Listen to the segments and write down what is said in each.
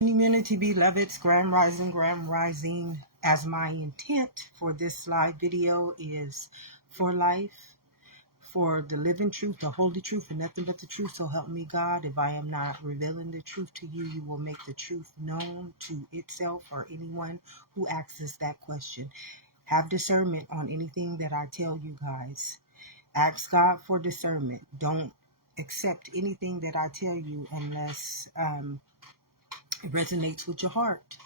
Community beloveds, grand rising, as my intent for this live video is for life, for the living truth, the holy truth, and nothing but the truth. So help me God. If I am not revealing the truth to you, you will make the truth known to itself or anyone who asks that question. Have discernment on anything that I tell you guys. Ask God for discernment. Don't accept anything that I tell you unless it resonates with your heart.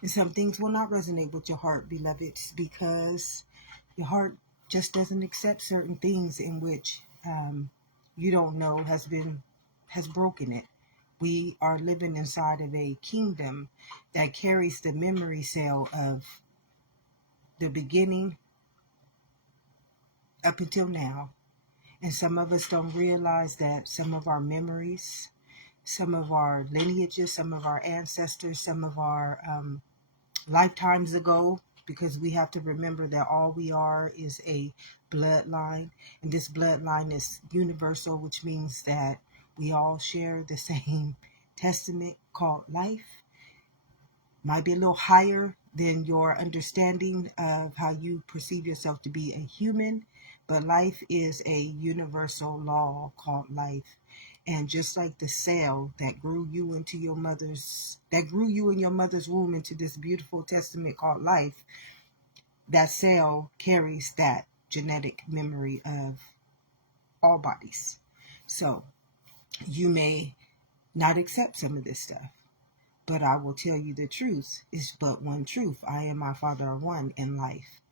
And some things will not resonate with your heart, beloveds, because your heart just doesn't accept certain things in which you don't know has broken it. We are living inside of a kingdom that carries the memory cell of the beginning up until now. And some of us don't realize that some of our memories, some of our lineages, some of our ancestors, some of our lifetimes ago, because we have to remember that all we are is a bloodline, and this bloodline is universal, which means that we all share the same testament called life. Might be a little higher than your understanding of how you perceive yourself to be a human, but life is a universal law called life. And just like the cell that grew you in your mother's womb into this beautiful testament called life, that cell carries that genetic memory of all bodies. So you may not accept some of this stuff, but I will tell you the truth is but one truth. I and my Father are one, and life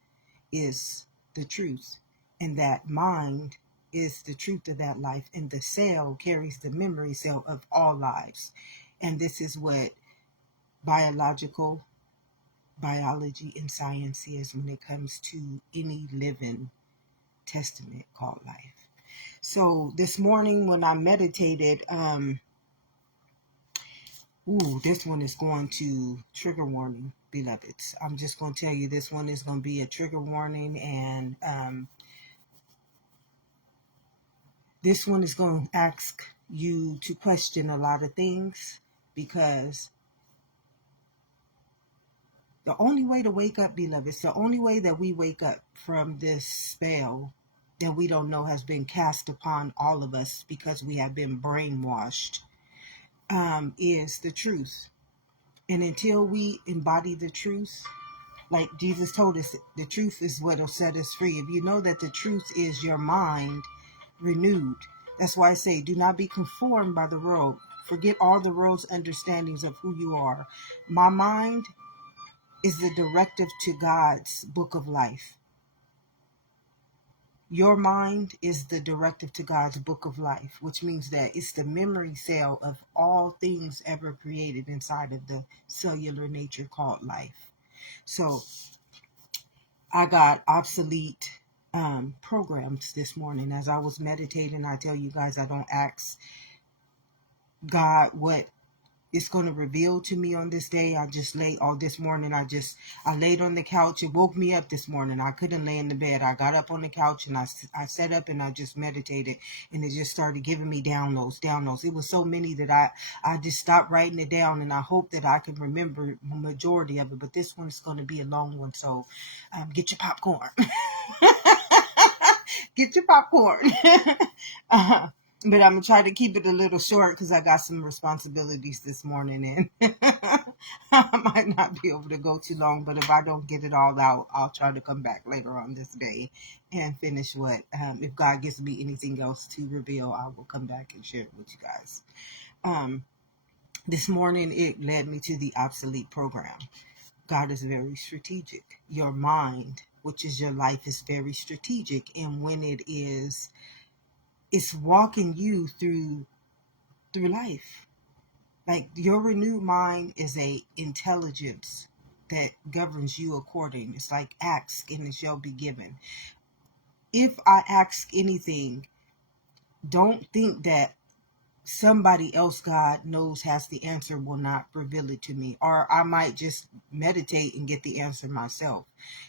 is the truth. And that mind is the truth of that life. And the cell carries the memory cell of all lives. And this is what biology and science is when it comes to any living testament called life. So this morning when I meditated, this one is going to trigger warning, beloveds. I'm just going to tell you this one is going to be a trigger warning, and this one is going to ask you to question a lot of things, because the only way to wake up, beloveds, the only way that we wake up from this spell that we don't know has been cast upon all of us because we have been brainwashed, is the truth. And until we embody the truth, like Jesus told us, the truth is what will set us free. If you know that the truth is your mind renewed, that's why I say, do not be conformed by the world. Forget all the world's understandings of who you are. My mind is the directive to God's book of life. Your mind is the directive to God's book of life, which means that it's the memory cell of all things ever created inside of the cellular nature called life. So I got obsolete programs this morning. As I was meditating, I tell you guys, I don't ask God what it's going to reveal to me on this day. I just this morning, I laid on the couch. It woke me up this morning. I couldn't lay in the bed. I got up on the couch and I sat up and I just meditated, and it just started giving me downloads. It was so many that I just stopped writing it down, and I hope that I can remember the majority of it, but this one's going to be a long one. So get your popcorn. Get your popcorn. But I'm going to try to keep it a little short because I got some responsibilities this morning, and I might not be able to go too long, but if I don't get it all out, I'll try to come back later on this day and finish what, if God gives me anything else to reveal, I will come back and share it with you guys. This morning, it led me to the obsolete program. God is very strategic. Your mind, which is your life, is very strategic, and when it's walking you through life. Like, your renewed mind is a intelligence that governs you according. It's like, ask and it shall be given. If I ask anything, don't think that somebody else God knows has the answer will not reveal it to me, or I might just meditate and get the answer myself.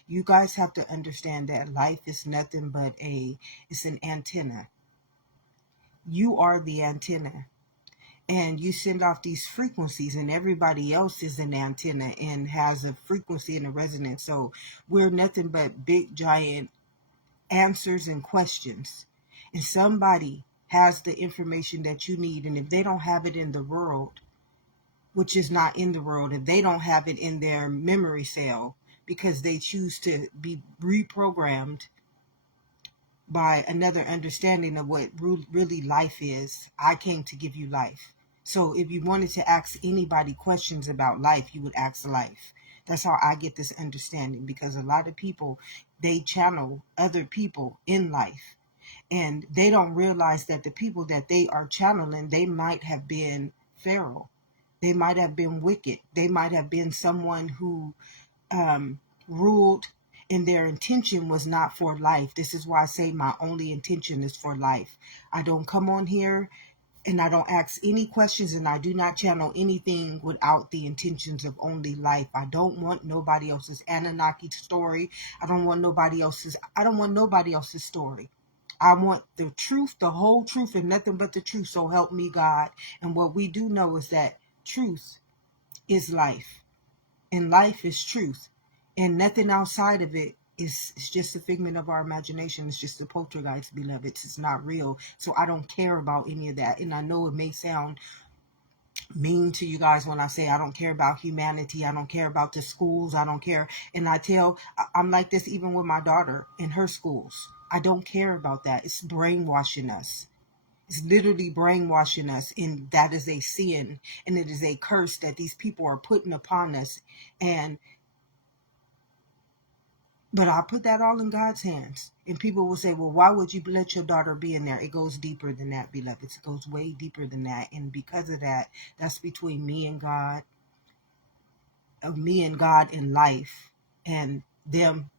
You guys have to understand that life is nothing but it's an antenna. You are the antenna. and you send off these frequencies, and everybody else is an antenna and has a frequency and a resonance. So we're nothing but big giant answers and questions, and somebody has the information that you need. And if they don't have it in the world, which is not in the world, if they don't have it in their memory cell because they choose to be reprogrammed by another understanding of what really life is, I came to give you life. So if you wanted to ask anybody questions about life, you would ask life. That's how I get this understanding, because a lot of people, they channel other people in life, and they don't realize that the people that they are channeling, they might have been feral. They might have been wicked. They might have been someone who ruled, and their intention was not for life. This is why I say my only intention is for life. I don't come on here and I don't ask any questions, and I do not channel anything without the intentions of only life. I don't want nobody else's Anunnaki story. I don't want nobody else's story. I want the truth, the whole truth, and nothing but the truth. So help me God. And what we do know is that truth is life, and life is truth, and nothing outside of it is just a figment of our imagination. It's just a poltergeist, beloveds. It's not real. So I don't care about any of that. And I know it may sound mean to you guys when I say I don't care about humanity. I don't care about the schools. I don't care. And I'm like this even with my daughter in her schools. I don't care about that. It's brainwashing us. It's literally brainwashing us, and that is a sin, and it is a curse that these people are putting upon us. But I put that all in God's hands. And people will say, well, why would you let your daughter be in there? It goes deeper than that, beloveds. It goes way deeper than that. And because of that, that's between me and God in life, and them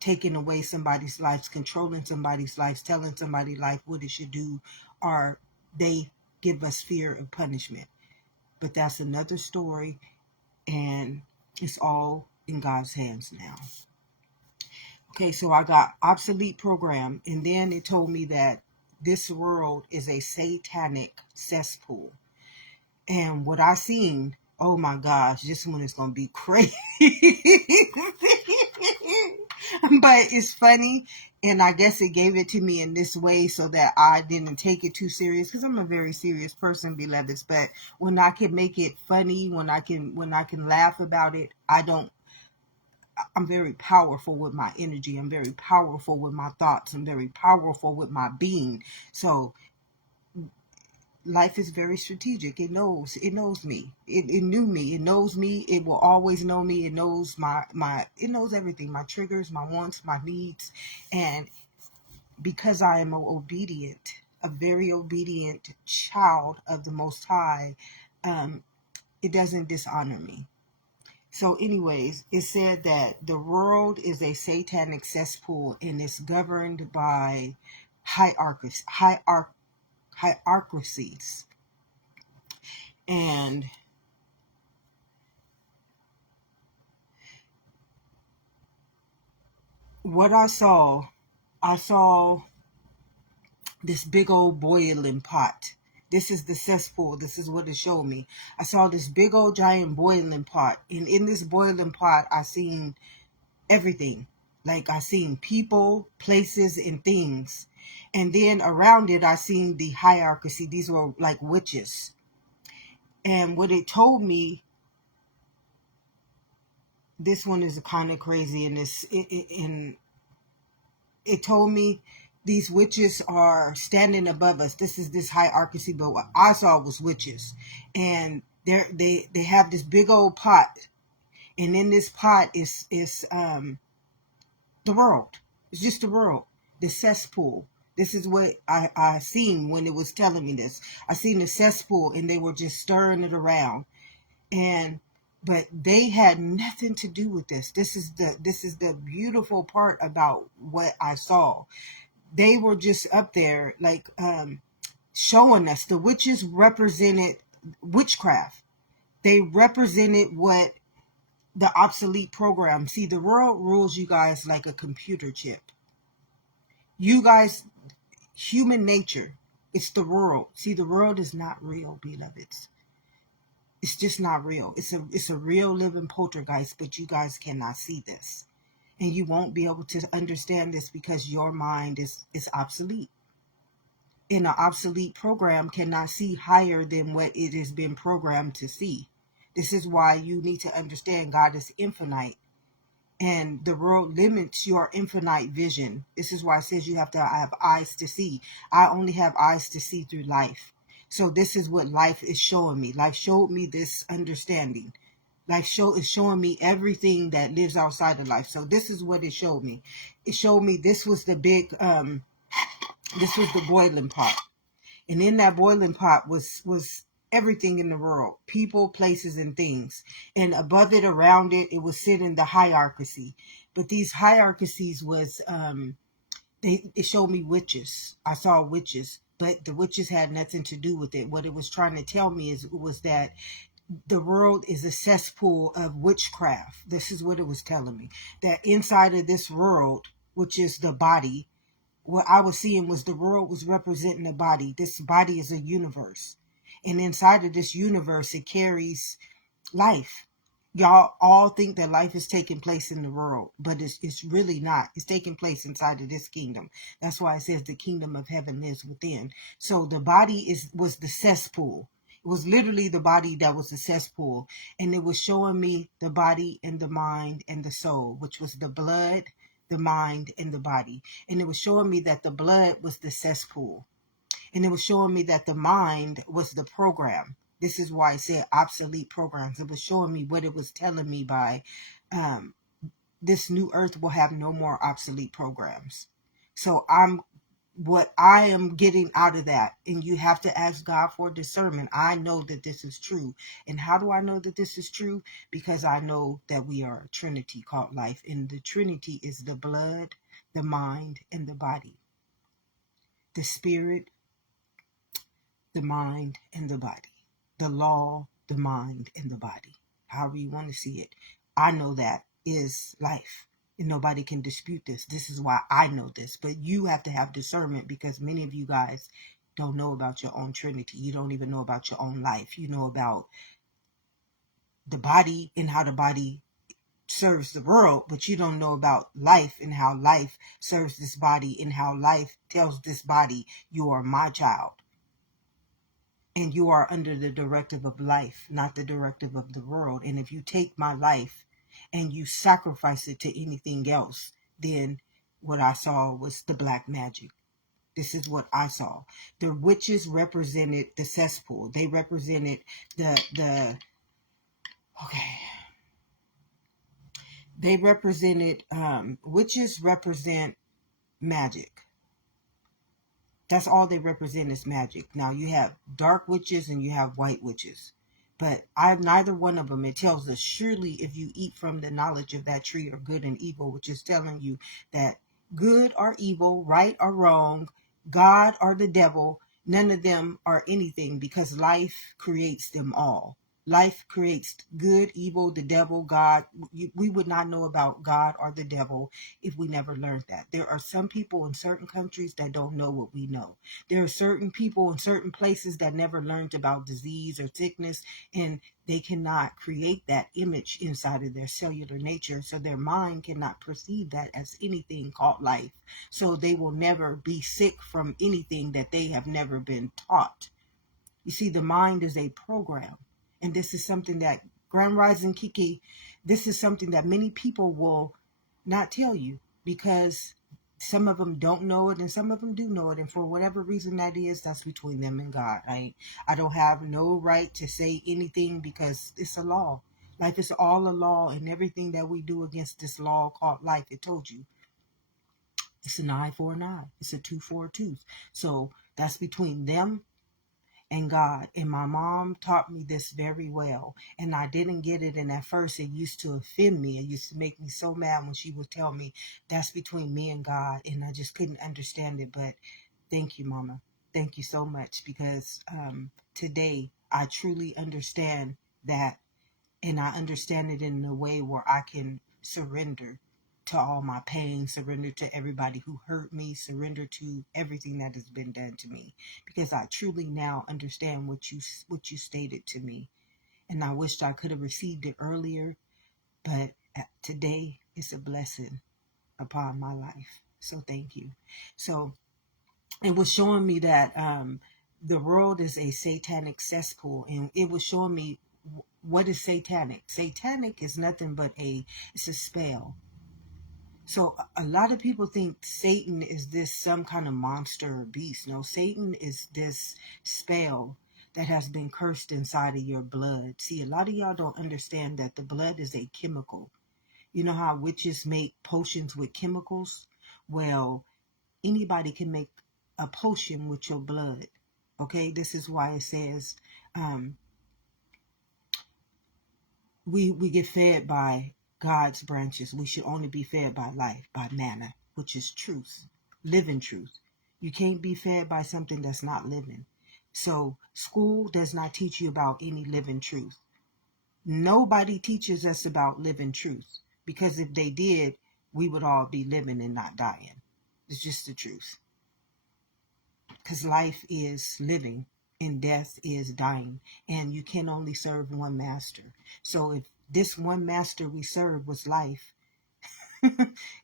taking away somebody's life, controlling somebody's life, telling somebody's life what it should do, or they give us fear of punishment. But that's another story, and it's all in God's hands now. Okay, so I got obsolete program, and then it told me that this world is a satanic cesspool. And what I seen, oh my gosh, this one is going to be crazy. But it's funny, and I guess it gave it to me in this way so that I didn't take it too serious, because I'm a very serious person, beloveds. But when I can make it funny, when I can laugh about it, I'm very powerful with my energy. I'm very powerful with my thoughts. I'm very powerful with my being. So life is very strategic. It knows me. It knew me. It knows me. It will always know me. It knows it knows everything, my triggers, my wants, my needs. And because I am a very obedient child of the Most High, it doesn't dishonor me. So anyways, it said that the world is a satanic cesspool, and it's governed by hierarchies. And what I saw this big old boiling pot. This is the cesspool. This is what it showed me. I saw this big old giant boiling pot. And in this boiling pot, I seen everything. Like I seen people, places, and things. And then around it, I seen the hierarchy. These were like witches. And what it told me, this one is kind of crazy. And it told me these witches are standing above us. This is this hierarchy, but what I saw was witches. And they have this big old pot. And in this pot is the world. It's just the world. The cesspool. This is what I seen when it was telling me this. I seen the cesspool, and they were just stirring it around. But they had nothing to do with this. This is the beautiful part about what I saw. They were just up there like showing us. The witches represented witchcraft. They represented what the obsolete program. See, the world rules you guys like a computer chip. You guys, human nature It's the world. See, the world is not real, beloveds. It's just not real. It's a real living poltergeist, but you guys cannot see this. And you won't be able to understand this because your mind is obsolete. And an obsolete program cannot see higher than what it has been programmed to see. This is why you need to understand God is infinite. And the world limits your infinite vision. This is why it says you have to have eyes to see. I only have eyes to see through life. So this is what life is showing me. Life showed me this understanding. Life is showing me everything that lives outside of life. So this is what it showed me. It showed me this was the big, this was the boiling pot. And in that boiling pot was everything in the world, people, places, and things. And above it, around it, it was sitting the hierarchy. But these hierarchies was, it showed me witches. I saw witches, but the witches had nothing to do with it. What it was trying to tell me was that the world is a cesspool of witchcraft. This is what it was telling me. That inside of this world, which is the body, what I was seeing was the world was representing a body. This body is a universe. And inside of this universe, it carries life. Y'all all think that life is taking place in the world, but it's really not. It's taking place inside of this kingdom. That's why it says the kingdom of heaven lives within. So the body was the cesspool. It was literally the body that was the cesspool. And it was showing me the body and the mind and the soul, which was the blood, the mind, and the body. And it was showing me that the blood was the cesspool. And it was showing me that the mind was the program. This is why I said obsolete programs. It was showing me what it was telling me by this new earth will have no more obsolete programs. So what I am getting out of that, and you have to ask God for discernment. I know that this is true. And how do I know that this is true? Because I know that we are a trinity called life. And the trinity is the blood, the mind, and the body. The spirit, the mind, and the body. The law, the mind, and the body. However you want to see it. I know that is life. And nobody can dispute this. This is why I know this. But you have to have discernment because many of you guys don't know about your own trinity. You don't even know about your own life. You know about the body and how the body serves the world, but you don't know about life and how life serves this body and how life tells this body, you are my child. And you are under the directive of life, not the directive of the world. And if you take my life and you sacrifice it to anything else, then what I saw was the black magic. This is what I saw. The witches represented the cesspool. They represented witches represent magic. That's all they represent is magic. Now you have dark witches and you have white witches. But I have neither one of them. It tells us surely if you eat from the knowledge of that tree are good and evil, which is telling you that good or evil, right or wrong, God or the devil, none of them are anything because life creates them all. Life creates good, evil, the devil, God. We would not know about God or the devil if we never learned that. There are some people in certain countries that don't know what we know. There are certain people in certain places that never learned about disease or sickness, and they cannot create that image inside of their cellular nature, so their mind cannot perceive that as anything called life. So they will never be sick from anything that they have never been taught. You see, the mind is a program. And this is something that Grand Rising Kiki, this is something that many people will not tell you because some of them don't know it and some of them do know it. And for whatever reason that is, that's between them and God. I don't have no right to say anything because it's a law. Life is all a law, and everything that we do against this law called life, it told you. It's an eye for an eye. It's a tooth for a tooth. So that's between them and God. And my mom taught me this very well. And I didn't get it. And at first it used to offend me. It used to make me so mad when she would tell me that's between me and God. And I just couldn't understand it. But thank you, Mama. Thank you so much because today I truly understand that. And I understand it in a way where I can surrender to all my pain, surrender to everybody who hurt me, surrender to everything that has been done to me, because I truly now understand what you stated to me. And I wished I could have received it earlier, but today is a blessing upon my life. So thank you. So it was showing me that the world is a satanic cesspool, and it was showing me what is satanic. Satanic is nothing but it's a spell. So a lot of people think Satan is this some kind of monster or beast. No, Satan is this spell that has been cursed inside of your blood. See, a lot of y'all don't understand that the blood is a chemical. You know how witches make potions with chemicals? Well, anybody can make a potion with your blood. Okay, this is why it says we get fed by God's branches. We should only be fed by life, by manna, which is truth, living truth. You can't be fed by something that's not living. So school does not teach you about any living truth. Nobody teaches us about living truth, because if they did, we would all be living and not dying. It's just the truth. Because life is living and death is dying, and you can only serve one master. So if this one master we serve was life,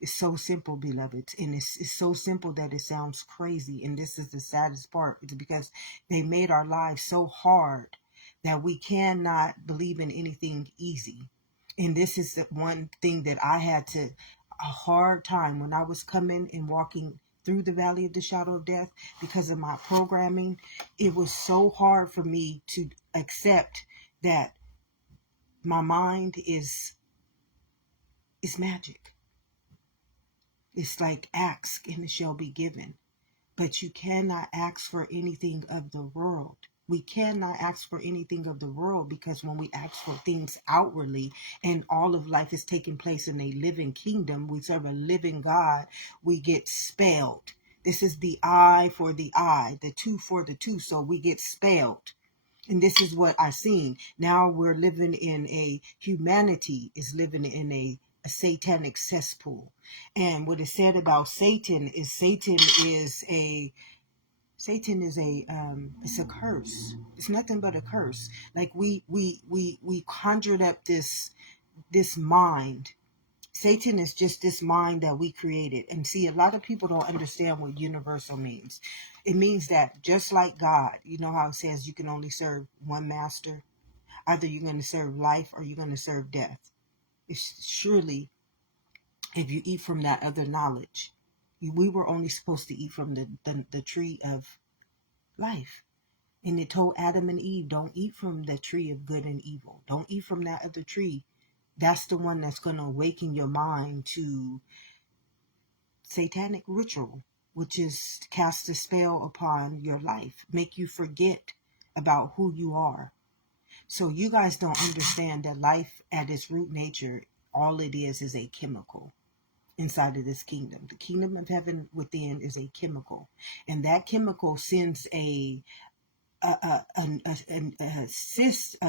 it's so simple, beloved, and it's so simple that it sounds crazy. And this is the saddest part. It's because they made our lives so hard that we cannot believe in anything easy. And this is the one thing that I had a hard time when I was coming and walking through the valley of the shadow of death. Because of my programming, it was so hard for me to accept that my mind is magic. It's like ask and it shall be given. But you cannot ask for anything of the world. We cannot ask for anything of the world, because when we ask for things outwardly and all of life is taking place in a living kingdom, we serve a living God, we get spelled. This is the eye for the eye, the tooth for the tooth, so we get spelled. And this is what I seen. Now we're living in humanity is living in a satanic cesspool. And what is said about Satan is it's a curse. It's nothing but a curse. Like we conjured up this mind. Satan is just this mind that we created. And see, a lot of people don't understand what universal means. It means that just like God, you know how it says you can only serve one master? Either you're going to serve life or you're going to serve death. It's surely, if you eat from that other knowledge, we were only supposed to eat from the tree of life. And it told Adam and Eve, don't eat from the tree of good and evil. Don't eat from that other tree. That's the one that's going to awaken your mind to satanic ritual, which is cast a spell upon your life, make you forget about who you are. So you guys don't understand that life at its root nature, all it is a chemical inside of this kingdom. The kingdom of heaven within is a chemical, and that chemical sends a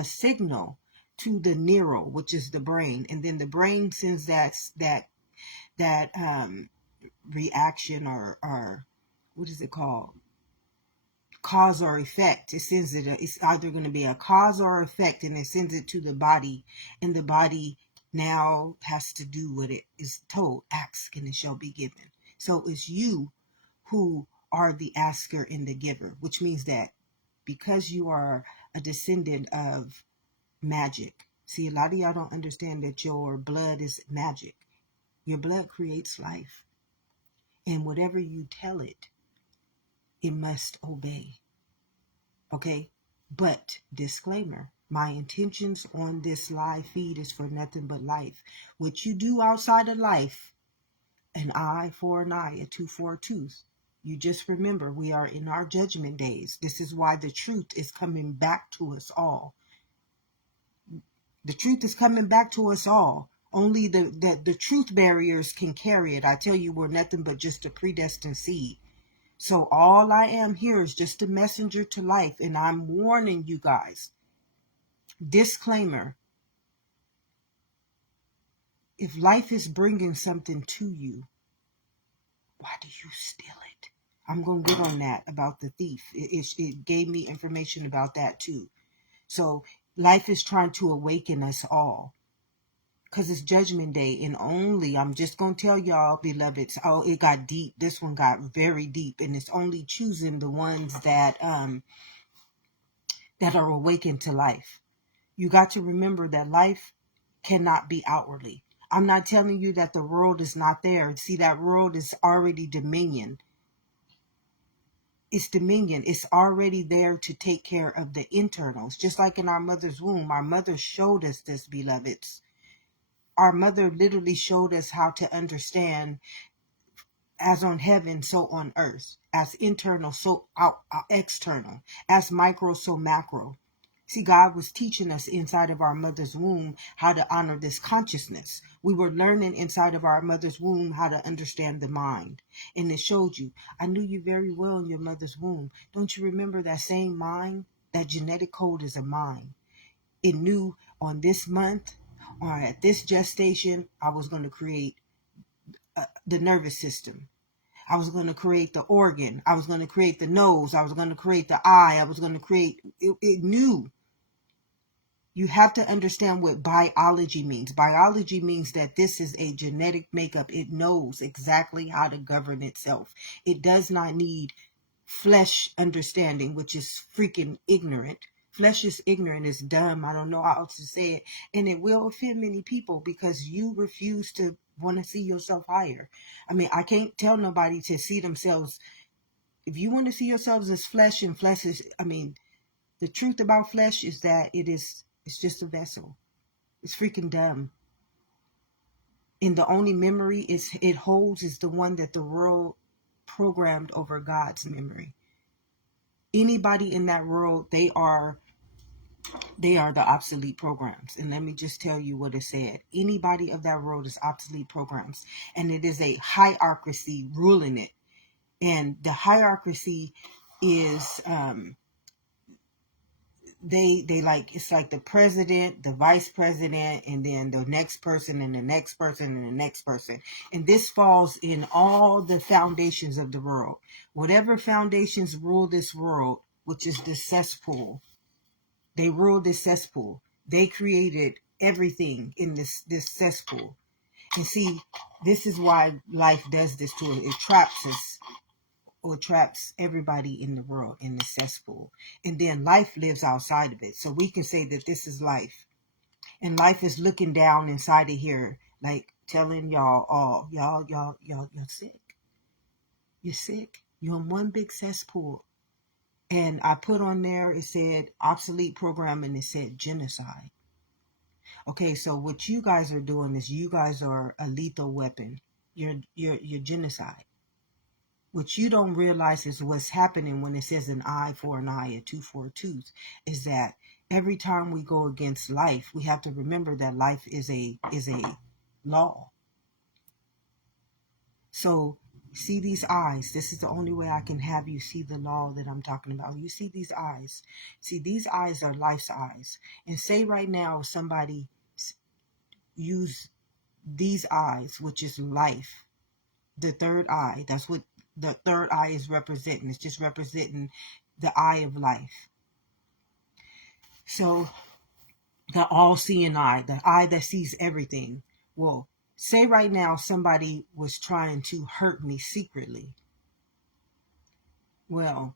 signal to the neural, which is the brain, and then the brain sends that reaction or what is it called? Cause or effect. It sends it. It's either going to be a cause or effect, and it sends it to the body, and the body now has to do what it is told. Ask and it shall be given. So it's you who are the asker and the giver, which means that because you are a descendant of magic. See, a lot of y'all don't understand that your blood is magic. Your blood creates life. And whatever you tell it, it must obey. Okay? But, disclaimer, my intentions on this live feed is for nothing but life. What you do outside of life, an eye for an eye, a tooth for a tooth. You just remember, we are in our judgment days. This is why the truth is coming back to us all. The truth is coming back to us all. Only the truth barriers can carry it. I tell you, we're nothing but just a predestined seed. So all I am here is just a messenger to life. And I'm warning you guys. Disclaimer. If life is bringing something to you, why do you steal it? I'm going to get on that about the thief. It gave me information about that too. So life is trying to awaken us all, because it's judgment day. And only, I'm just going to tell y'all, beloveds, oh, it got deep. This one got very deep. And it's only choosing the ones that are awakened to life. You got to remember that life cannot be outwardly. I'm not telling you that the world is not there. See, that world is already dominion. It's dominion. It's already there to take care of the internals. Just like in our mother's womb, our mother showed us this, beloveds. Our mother literally showed us how to understand, as on heaven, so on earth, as internal, so external, as micro, so macro. See, God was teaching us inside of our mother's womb how to honor this consciousness. We were learning inside of our mother's womb how to understand the mind. And it showed you, I knew you very well in your mother's womb. Don't you remember that same mind? That genetic code is a mind. It knew on this month or at this gestation, I was going to create the nervous system. I was going to create the organ. I was going to create the nose. I was going to create the eye. I was going to create, it knew. You have to understand what biology means. Biology means that this is a genetic makeup. It knows exactly how to govern itself. It does not need flesh understanding, which is freaking ignorant. Flesh is ignorant, it's dumb. I don't know how else to say it. And it will offend many people because you refuse to want to see yourself higher. I mean, I can't tell nobody to see themselves. If you want to see yourselves as flesh, and flesh is, I mean, the truth about flesh is that it's just a vessel. It's freaking dumb. And the only memory it holds is the one that the world programmed over God's memory. Anybody in that world, they are the obsolete programs. And let me just tell you what it said. Anybody of that world is obsolete programs. And it is a hierarchy ruling it. And the hierarchy is they like, it's like the president, the vice president, and then the next person and the next person and the next person. And this falls in all the foundations of the world. Whatever foundations rule this world, which is the cesspool, they rule this cesspool. They created everything in this cesspool. And see, this is why life does this to us. It traps us, or traps everybody in the world in the cesspool. And then life lives outside of it. So we can say that this is life. And life is looking down inside of here, like telling y'all, oh, y'all sick. You're sick. You're in one big cesspool. And I put on there, it said obsolete program, and it said genocide. Okay, so what you guys are doing is you guys are a lethal weapon. You're genocide. What you don't realize is what's happening when it says an eye for an eye, a tooth for a tooth, is that every time we go against life, we have to remember that life is a law. So see these eyes. This is the only way I can have you see the law that I'm talking about. You see these eyes. See, these eyes are life's eyes. And say right now somebody use these eyes, which is life, the third eye. That's what the third eye is representing. It's just representing the eye of life. So the all-seeing eye, the eye that sees everything. Well, say right now somebody was trying to hurt me secretly. Well,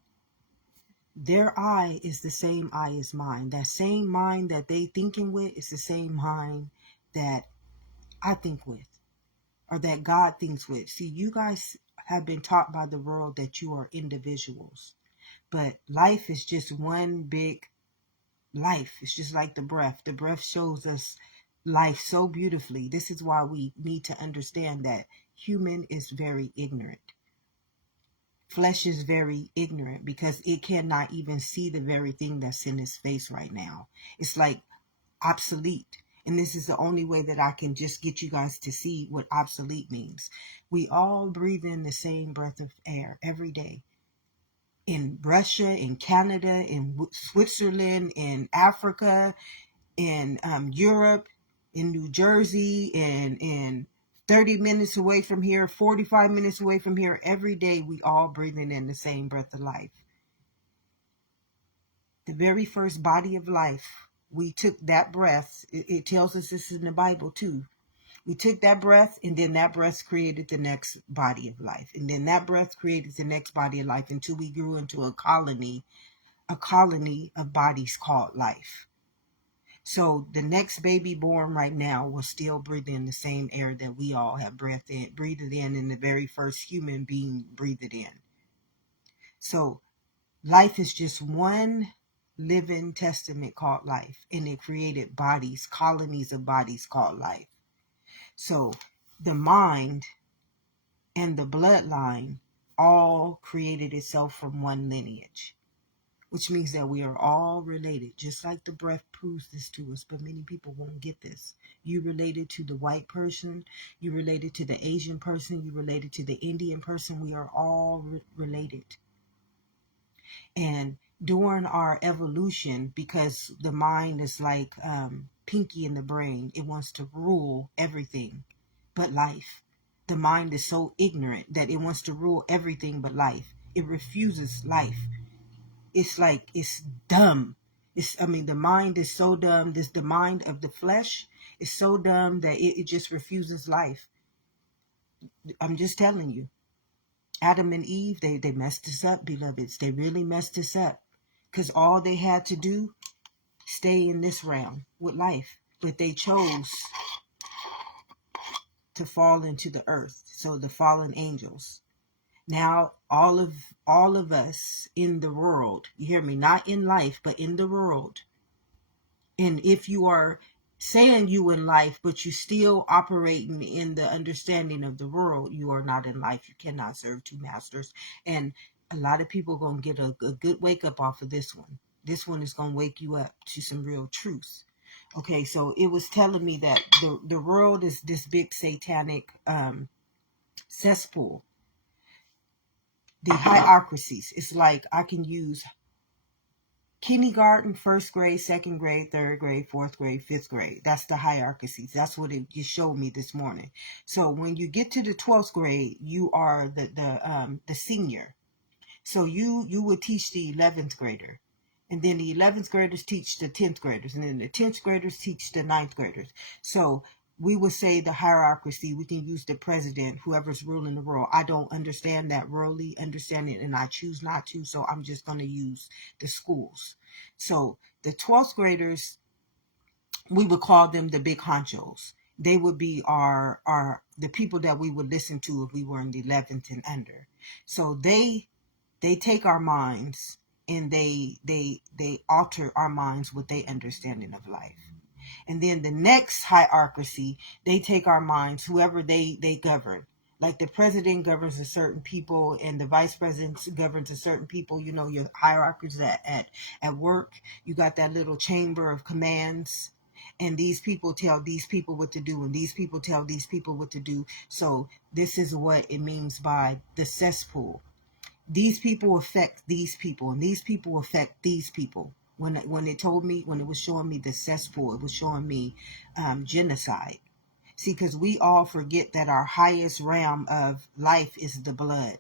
their eye is the same eye as mine. That same mind that they thinking with is the same mind that I think with, or that God thinks with. See, you guys have been taught by the world that you are individuals. But life is just one big life. It's just like the breath. The breath shows us life so beautifully. This is why we need to understand that human is very ignorant. Flesh is very ignorant because it cannot even see the very thing that's in its face right now. It's like obsolete. And this is the only way that I can just get you guys to see what obsolete means. We all breathe in the same breath of air every day. In Russia, in Canada, in Switzerland, in Africa, in Europe, in New Jersey, and 30 minutes away from here, 45 minutes away from here, every day we all breathing in the same breath of life. The very first body of life, we took that breath. It tells us this in the Bible too. We took that breath, and then that breath created the next body of life. And then that breath created the next body of life until we grew into a colony of bodies called life. So the next baby born right now will still breathe in the same air that we all have breathed in, and the very first human being breathed it in. So life is just one living testament called life, and it created bodies, colonies of bodies called life. So the mind and the bloodline all created itself from one lineage, which means that we are all related, just like the breath proves this to us, but many people won't get this. You related to the white person, you related to the Asian person, you related to the Indian person. We are all related. And during our evolution, because the mind is like Pinky in the brain, it wants to rule everything but life. The mind is so ignorant that it wants to rule everything but life. It refuses life. It's like, it's dumb. The mind is so dumb. The mind of the flesh is so dumb that it just refuses life. I'm just telling you. Adam and Eve, they messed us up, beloveds. They really messed us up. Because all they had to do, stay in this realm with life. But they chose to fall into the earth. So the fallen angels. Now, all of us in the world, you hear me, not in life, but in the world. And if you are saying you in life, but you still operating in the understanding of the world, you are not in life. You cannot serve two masters. And a lot of people are going to get a good wake up off of this one. This one is going to wake you up to some real truth. Okay, so it was telling me that the world is this big satanic cesspool. The hierarchies. It's like I can use kindergarten, first grade, second grade, third grade, fourth grade, fifth grade. That's the hierarchies. That's what it showed me this morning. So when you get to the 12th grade, you are the senior. So you would teach the 11th grader. And then the 11th graders teach the 10th graders. And then the 10th graders teach the 9th graders. So we would say the hierarchy. We can use the president, whoever's ruling the world. I don't understand that worldly understanding, and I choose not to. So I'm just going to use the schools. So the 12th graders, we would call them the big honchos. They would be the people that we would listen to if we were in the 11th and under. So they take our minds and they alter our minds with their understanding of life. And then the next hierarchy, they take our minds, whoever they govern. Like the president governs a certain people and the vice president governs a certain people. You know, your hierarchies at work, you got that little chamber of commands. And these people tell these people what to do, and these people tell these people what to do. So this is what it means by the cesspool. These people affect these people, and these people affect these people. When it was showing me the cesspool, it was showing me genocide. See, because we all forget that our highest realm of life is the blood.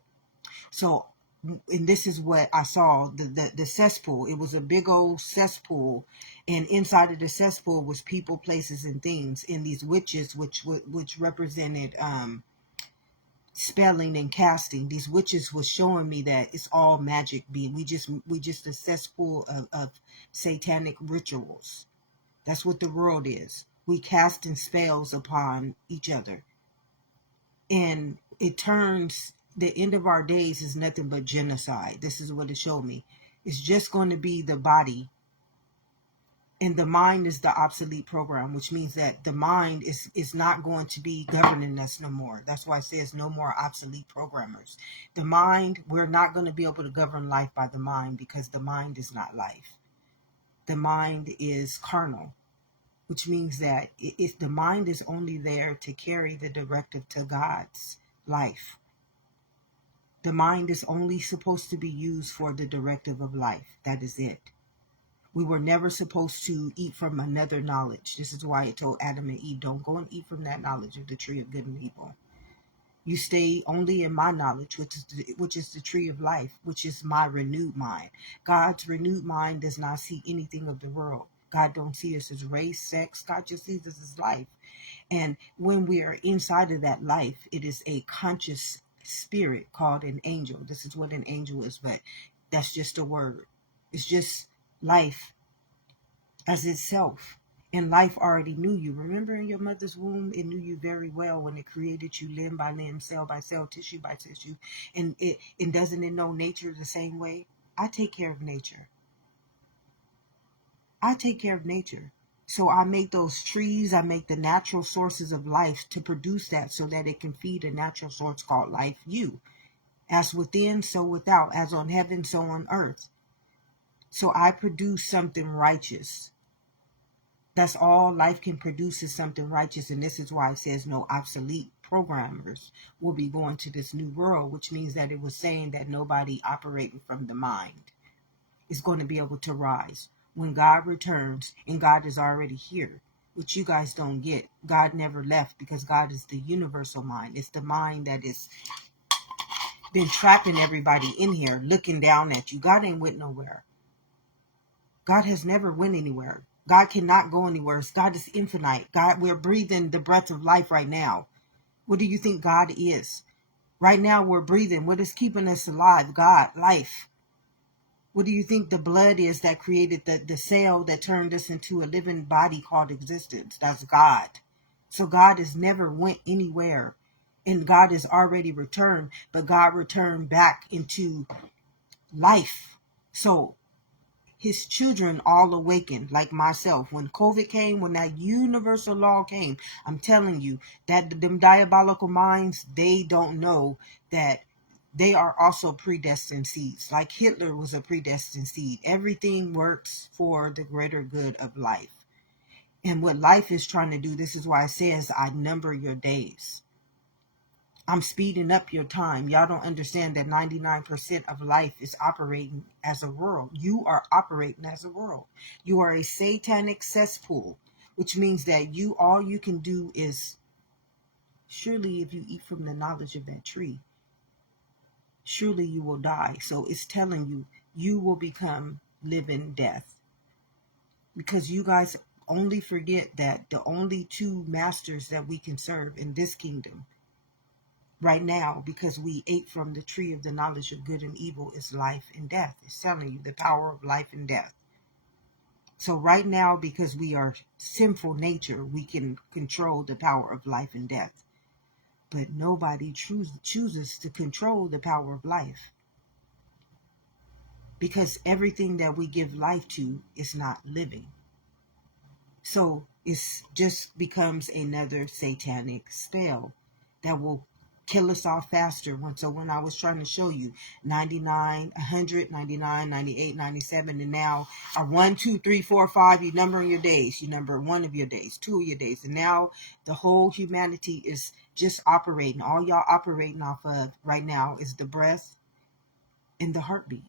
So, and this is what I saw, the cesspool. It was a big old cesspool, and inside of the cesspool was people, places, and things. And these witches, which represented spelling and casting. These witches was showing me that it's all magic being. We just a cesspool of satanic rituals. That's what the world is. We casting spells upon each other. And it turns, the end of our days is nothing but genocide. This is what it showed me. It's just going to be the body. And the mind is the obsolete program, which means that the mind is not going to be governing us no more. That's why it says no more obsolete programmers. The mind, we're not going to be able to govern life by the mind, because the mind is not life. The mind is carnal, which means that if the mind is only there to carry the directive to God's life. The mind is only supposed to be used for the directive of life. That is it. We were never supposed to eat from another knowledge. This is why it told Adam and Eve, don't go and eat from that knowledge of the tree of good and evil. You stay only in my knowledge, which is the tree of life, which is my renewed mind. God's renewed mind does not see anything of the world. God don't see us as race, sex. God just sees us as life. And when we are inside of that life, it is a conscious spirit called an angel. This is what an angel is, but that's just a word. It's just life as itself. And life already knew you. Remember, in your mother's womb, it knew you very well when it created you limb by limb, cell by cell, tissue by tissue. And doesn't it know nature the same way? I take care of nature. I take care of nature. So I make those trees, I make the natural sources of life to produce that so that it can feed a natural source called life, you. As within, so without. As on heaven, so on earth. So I produce something righteous. That's all life can produce, is something righteous. And this is why it says no obsolete programmers will be going to this new world, which means that it was saying that nobody operating from the mind is going to be able to rise. When God returns, and God is already here, which you guys don't get. God never left, because God is the universal mind. It's the mind that has been trapping everybody in here, looking down at you. God ain't went nowhere. God has never went anywhere. God cannot go anywhere. God is infinite. God, we're breathing the breath of life right now. What do you think God is? Right now we're breathing. What is keeping us alive? God, life. What do you think the blood is that created the cell that turned us into a living body called existence? That's God. So God has never went anywhere. And God has already returned. But God returned back into life. So his children all awakened, like myself. When COVID came, when that universal law came, I'm telling you that them diabolical minds, they don't know that they are also predestined seeds. Like Hitler was a predestined seed. Everything works for the greater good of life. And what life is trying to do, this is why it says, I number your days. I'm speeding up your time. Y'all don't understand that 99% of life is operating as a world. You are operating as a world. You are a satanic cesspool, which means that all you can do is, surely if you eat from the knowledge of that tree, surely you will die. So it's telling you, you will become living death. Because you guys only forget that the only two masters that we can serve in this kingdom right now, because we ate from the tree of the knowledge of good and evil, is life and death. It's telling you the power of life and death. So right now, because we are sinful nature, we can control the power of life and death. But nobody chooses to control the power of life. Because everything that we give life to is not living. So it just becomes another satanic spell that will kill us off faster. So when I was trying to show you 99, 100, 99, 98, 97, and now are 1, 2, 3, 4, 5, you number your days. You number one of your days, two of your days. And now the whole humanity is just operating. All y'all operating off of right now is the breath and the heartbeat.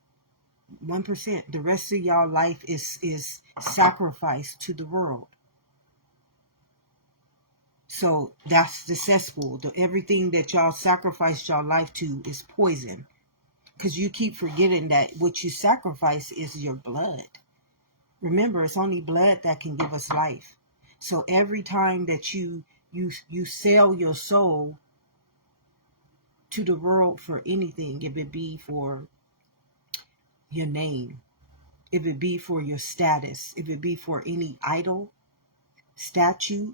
1%. The rest of y'all life is sacrificed to the world. So that's the cesspool. Everything that y'all sacrifice y'all life to is poison. Because you keep forgetting that what you sacrifice is your blood. Remember, it's only blood that can give us life. So every time that you sell your soul to the world for anything, if it be for your name, if it be for your status, if it be for any idol, statue,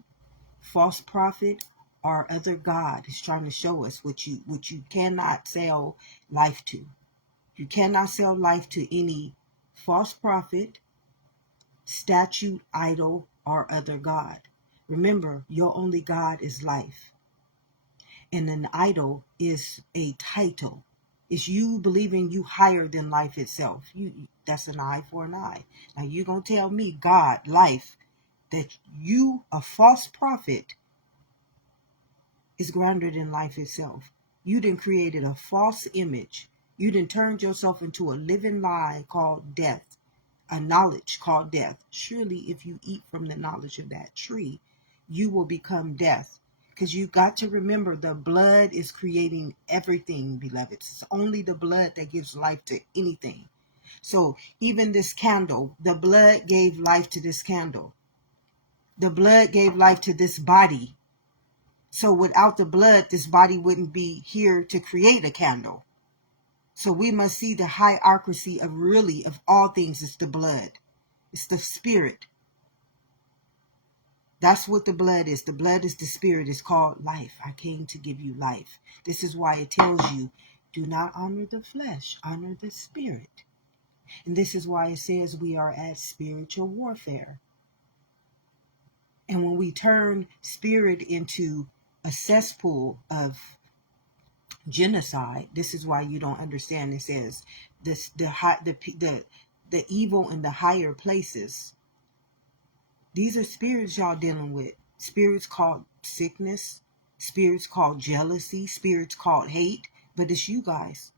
false prophet, or other god, is trying to show us what you cannot sell life to. You cannot sell life to any false prophet, statue, idol, or other god. Remember, your only God is life. And an idol is a title. It's you believing you higher than life itself. That's an eye for an eye. Now you're going to tell me, God, life, that you, a false prophet, is grounded in life itself. You done created a false image. You done turned yourself into a living lie called death. a knowledge called death. Surely if you eat from the knowledge of that tree, you will become death. Because you got to remember, the blood is creating everything, beloved. It's only the blood that gives life to anything. So even this candle, the blood gave life to this candle. The blood gave life to this body. So without the blood, this body wouldn't be here to create a candle. So we must see the hierarchy of really, of all things, is the blood. It's the spirit. That's what the blood is. The blood is the spirit. It's called life. I came to give you life. This is why it tells you, do not honor the flesh, honor the spirit. And this is why it says we are at spiritual warfare. And when we turn spirit into a cesspool of genocide, this is why you don't understand. It says this, the evil in the higher places. These are spirits y'all dealing with. Spirits called sickness, spirits called jealousy, spirits called hate. But it's you guys.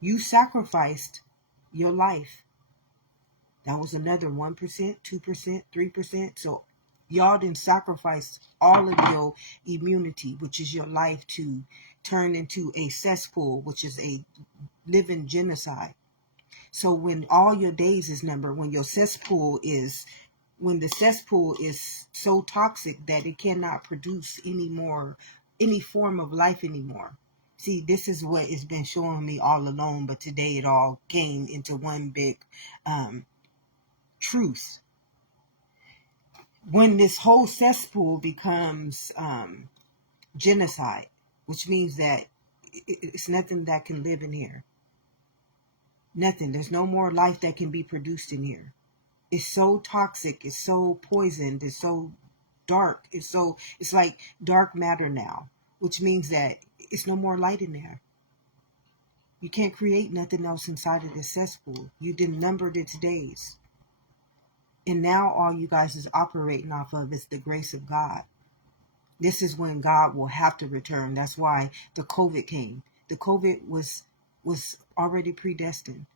You sacrificed your life. That was another 1%, 2%, 3%. So y'all didn't sacrifice all of your immunity, which is your life, to turn into a cesspool, which is a living genocide. So when all your days is numbered, when the cesspool is so toxic that it cannot produce any form of life anymore. See, this is what it's been showing me all along, but today it all came into one big truth. When this whole cesspool becomes genocide, which means that it's nothing that can live in here. Nothing. There's no more life that can be produced in here. It's so toxic. It's so poisoned. It's so dark. It's like dark matter now, which means that it's no more light in there. You can't create nothing else inside of this cesspool. You didn't numbered its days. And now all you guys is operating off of is the grace of God. This is when God will have to return. That's why the COVID came. The COVID was already predestined.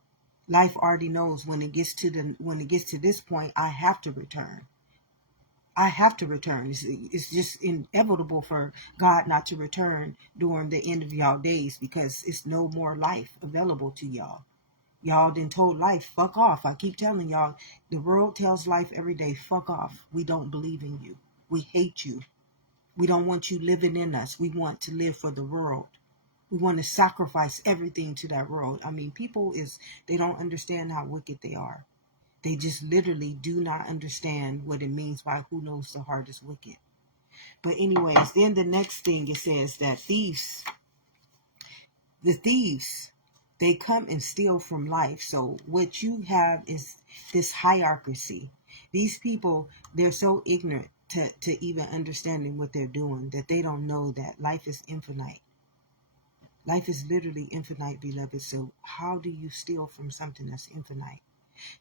Life already knows when it gets to this point, I have to return. I have to return. It's just inevitable for God not to return during the end of y'all days, because it's no more life available to y'all. Y'all done told life, fuck off. I keep telling y'all, the world tells life every day, fuck off. We don't believe in you. We hate you. We don't want you living in us. We want to live for the world. We want to sacrifice everything to that world. I mean, they don't understand how wicked they are. They just literally do not understand what it means by who knows the heart is wicked. But anyways, then the next thing it says that the thieves, they come and steal from life. So what you have is this hierarchy. These people, they're so ignorant to even understanding what they're doing, that they don't know that life is infinite. Life is literally infinite, beloved. So how do you steal from something that's infinite?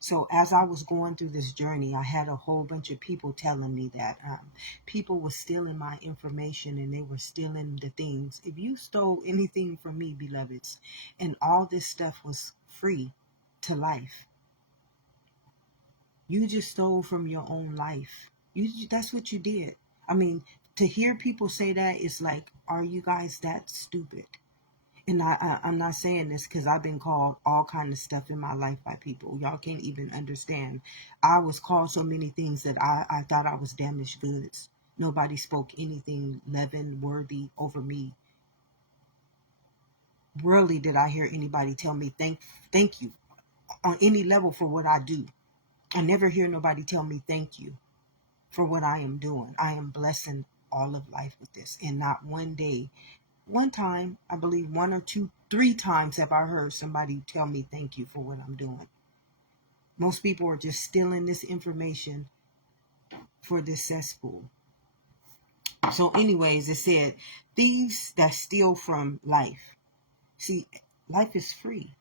So as I was going through this journey, I had a whole bunch of people telling me that people were stealing my information, and they were stealing the things. If you stole anything from me, beloveds, and all this stuff was free to life, you just stole from your own life. That's what you did. I mean, to hear people say that, it's like, are you guys that stupid? And I'm not saying this because I've been called all kind of stuff in my life by people. Y'all can't even understand. I was called so many things that I thought I was damaged goods. Nobody spoke anything leaven worthy over me. Rarely did I hear anybody tell me thank you on any level for what I do. I never hear nobody tell me thank you for what I am doing. I am blessing all of life with this. And not one day, one time, I believe 1 or 2, 3 times have I heard somebody tell me thank you for what I'm doing. Most people are just stealing this information for this cesspool. So anyways, it said, thieves that steal from life. See, life is free.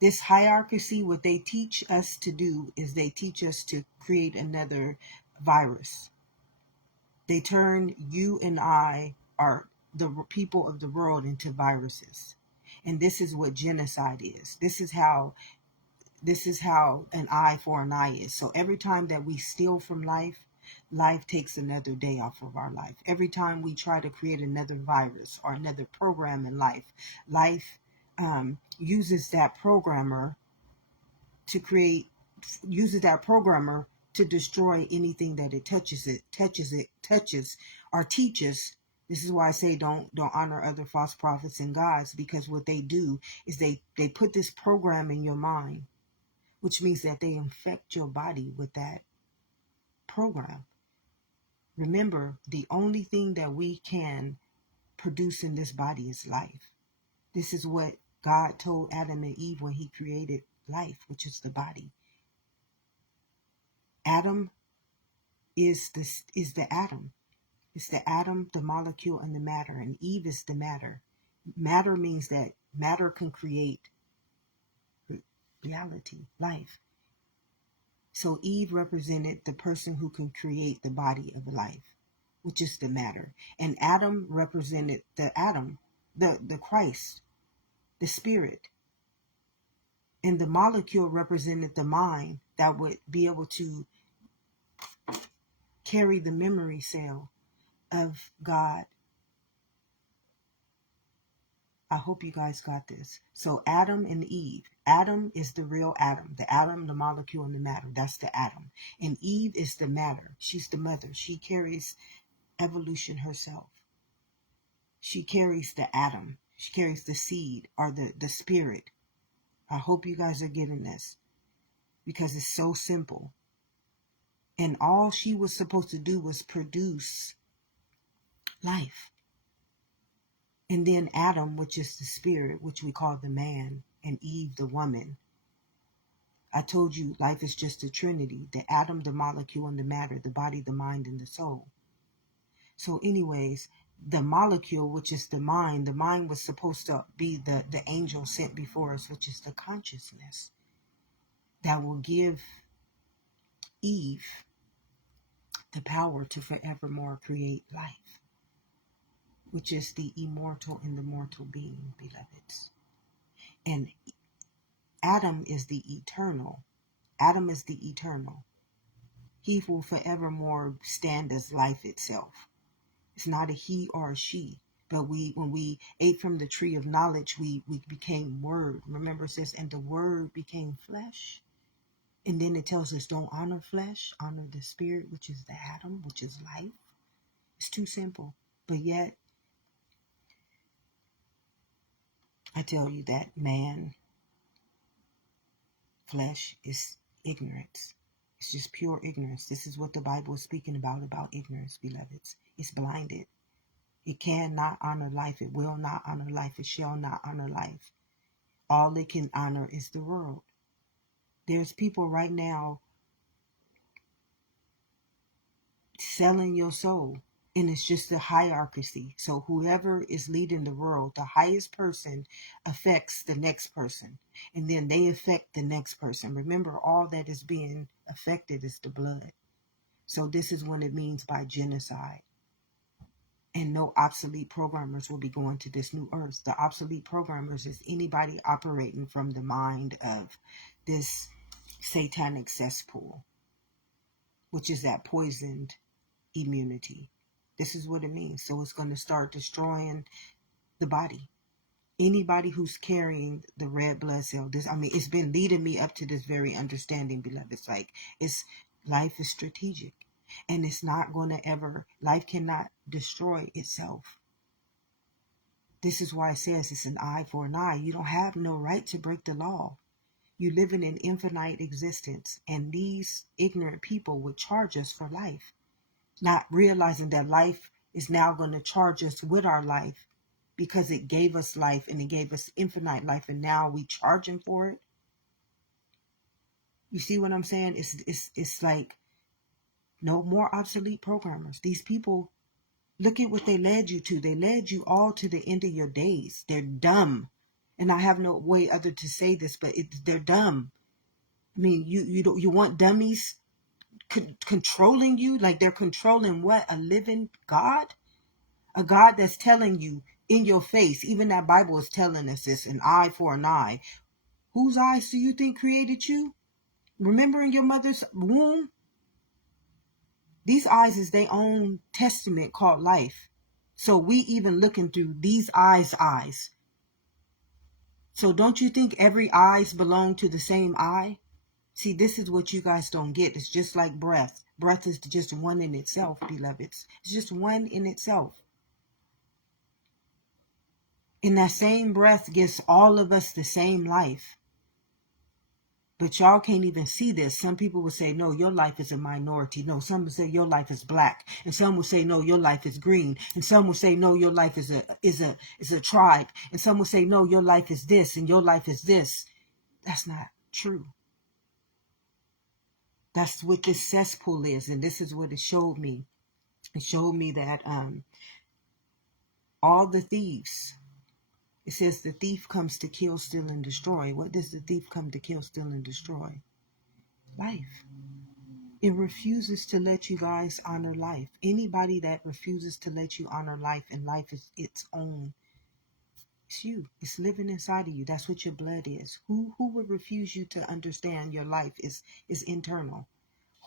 This hierarchy, what they teach us to do is they teach us to create another virus. They turn you and I, are the people of the world, into viruses. And this is what genocide is. This is how This is how an eye for an eye is. So every time that we steal from life, life takes another day off of our life. Every time we try to create another virus or another program in life, life uses that programmer to create, uses that programmer to destroy anything that it touches or teaches. This is why I say don't honor other false prophets and gods, because what they do is they put this program in your mind, which means that they infect your body with that program. Remember, the only thing that we can produce in this body is life. This is what God told Adam and Eve when he created life, which is the body. Adam is the atom. It's the atom, the molecule, and the matter. And Eve is the matter. Matter means that matter can create reality, life. So Eve represented the person who can create the body of life, which is the matter. And Adam represented the atom, the Christ, the spirit. And the molecule represented the mind that would be able to carry the memory cell of God. I hope you guys got this. So Adam and Eve. Adam is the real atom. The atom, the molecule, and the matter. That's the atom. And Eve is the matter. She's the mother. She carries evolution herself. She carries the atom. She carries the seed or the spirit. I hope you guys are getting this, because it's so simple. And all she was supposed to do was produce life. And then Adam, which is the spirit, which we call the man, and Eve, the woman. I told you life is just a trinity: the atom, the molecule, and the matter, the body, the mind, and the soul. So anyways, the molecule, which is the mind was supposed to be the angel sent before us, which is the consciousness that will give Eve the power to forevermore create life, which is the immortal and the mortal being, beloveds. And Adam is the eternal. Adam is the eternal. He will forevermore stand as life itself. It's not a he or a she. But when we ate from the tree of knowledge, we became word. Remember, it says, and the word became flesh. And then it tells us, don't honor flesh, honor the spirit, which is the atom, which is life. It's too simple. But yet, I tell you that man, flesh, is ignorance. It's just pure ignorance. This is what the Bible is speaking about ignorance, beloveds. It's blinded. It cannot honor life. It will not honor life. It shall not honor life. All it can honor is the world. There's people right now selling your soul. And it's just a hierarchy. So whoever is leading the world, the highest person affects the next person. And then they affect the next person. Remember, all that is being affected is the blood. So this is what it means by genocide. And no obsolete programmers will be going to this new earth. The obsolete programmers is anybody operating from the mind of this satanic cesspool, which is that poisoned immunity. This is what it means. So it's going to start destroying the body. Anybody who's carrying the red blood cell. It's been leading me up to this very understanding, beloved. It's like, life is strategic. And it's not going to ever, life cannot destroy itself. This is why it says it's an eye for an eye. You don't have no right to break the law. You live in an infinite existence. And these ignorant people would charge us for life, not realizing that life is now going to charge us with our life, because it gave us life and it gave us infinite life, and now we charging for it. You see what I'm saying? It's like, no more obsolete programmers. These people, look at what they led you to. They led you all to the end of your days. They're dumb. And I have no way other to say this, but they're dumb. I mean, you want dummies controlling you? Like, they're controlling what? A living God? A God that's telling you in your face, even that Bible is telling us this, an eye for an eye. Whose eyes do you think created you? Remember in your mother's womb? These eyes is their own testament called life. So we even looking through these eyes. So don't you think every eyes belong to the same eye? See, this is what you guys don't get. It's just like breath. Breath is just one in itself, beloveds. It's just one in itself. And that same breath gives all of us the same life. But y'all can't even see this. Some people will say, no, your life is a minority. No, some will say your life is black. And some will say, no, your life is green. And some will say, no, your life is a tribe. And some will say, no, your life is this and your life is this. That's not true. That's what this cesspool is. And this is what it showed me. It showed me that all the thieves, it says the thief comes to kill, steal, and destroy. What does the thief come to kill, steal, and destroy? Life. It refuses to let you guys honor life. Anybody that refuses to let you honor life, and life is its own, it's you. It's living inside of you. That's what your blood is. Who would refuse you to understand your life is internal?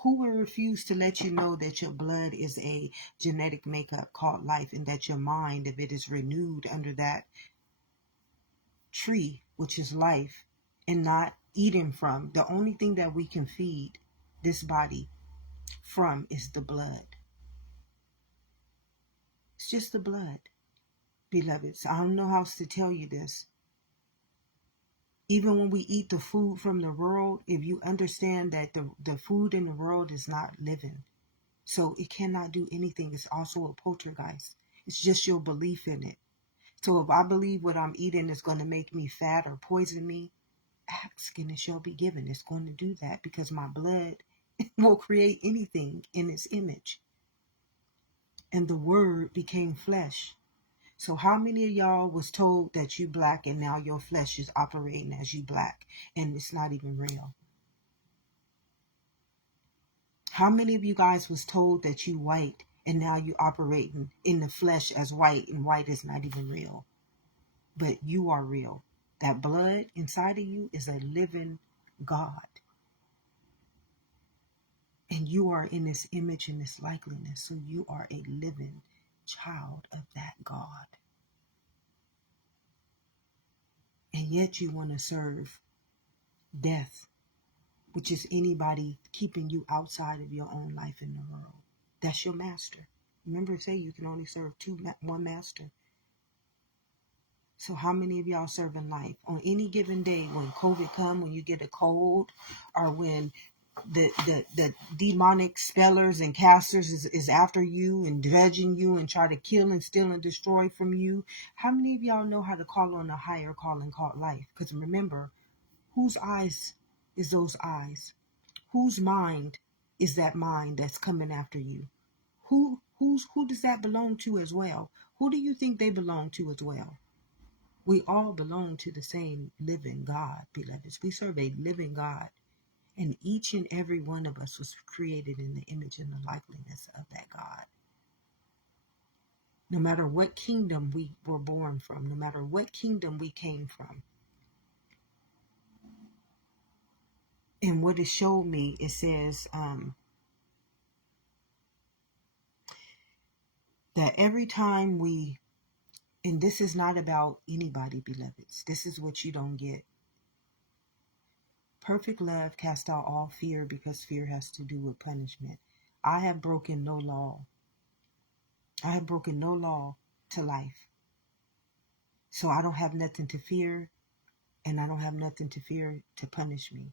Who will refuse to let you know that your blood is a genetic makeup called life, and that your mind, if it is renewed under that tree, which is life, and not eating from, the only thing that we can feed this body from is the blood. It's just the blood, beloveds. I don't know how else to tell you this. Even when we eat the food from the world, if you understand that the food in the world is not living, so it cannot do anything. It's also a poltergeist. It's just your belief in it. So if I believe what I'm eating is going to make me fat or poison me, ask and it shall be given. It's going to do that because my blood will create anything in its image. And the word became flesh. So how many of y'all was told that you black and now your flesh is operating as you black and it's not even real? How many of you guys was told that you white and now you operating in the flesh as white, and white is not even real? But you are real. That blood inside of you is a living God. And you are in this image and this likeliness. So you are a living child of that God. And yet you want to serve death, which is anybody keeping you outside of your own life in the world. That's your master. Remember, say you can only serve one master. So how many of y'all serving life? On any given day, when COVID come, when you get a cold, or when the demonic spellers and casters is after you and dredging you and try to kill and steal and destroy from you, how many of y'all know how to call on a higher calling called life? Because remember, whose eyes is those eyes? Whose mind is that mind that's coming after you? Who does that belong to as well? Who do you think they belong to as well? We all belong to the same living God, beloveds. We serve a living God. And each and every one of us was created in the image and the likeness of that God. No matter what kingdom we were born from, no matter what kingdom we came from. And what it showed me, it says that every time we, and this is not about anybody, beloveds. This is what you don't get. Perfect love casts out all fear, because fear has to do with punishment. I have broken no law. I have broken no law to life. So I don't have nothing to fear, and I don't have nothing to fear to punish me.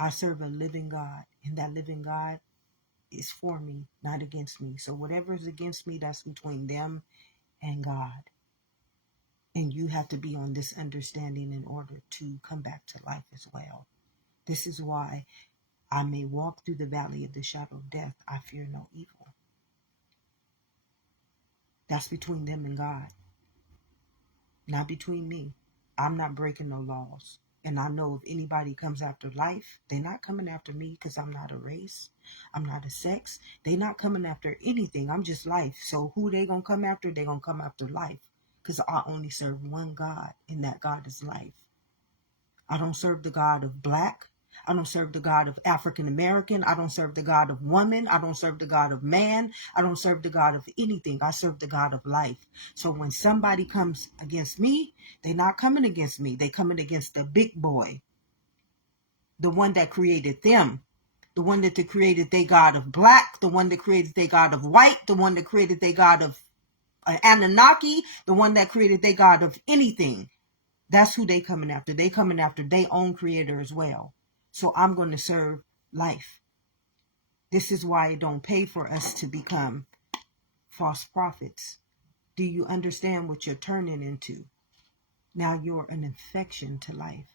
I serve a living God, and that living God is for me, not against me. So whatever is against me, that's between them and God. And you have to be on this understanding in order to come back to life as well. This is why I may walk through the valley of the shadow of death, I fear no evil. That's between them and God, not between me. I'm not breaking no laws. And I know if anybody comes after life, they're not coming after me, because I'm not a race. I'm not a sex. They're not coming after anything. I'm just life. So who they going to come after? They're going to come after life, because I only serve one God, and that God is life. I don't serve the God of black. I don't serve the God of African American. I don't serve the God of woman. I don't serve the God of man. I don't serve the God of anything. I serve the God of life. So when somebody comes against me, they're not coming against me. They're coming against the big boy, the one that created them, the one that created their God of black, the one that created their God of white, the one that created their God of Anunnaki, the one that created their God of anything. That's who they coming after. They coming after their own creator as well. So I'm going to serve life. This is why it don't pay for us to become false prophets. Do you understand what you're turning into? Now you're an infection to life.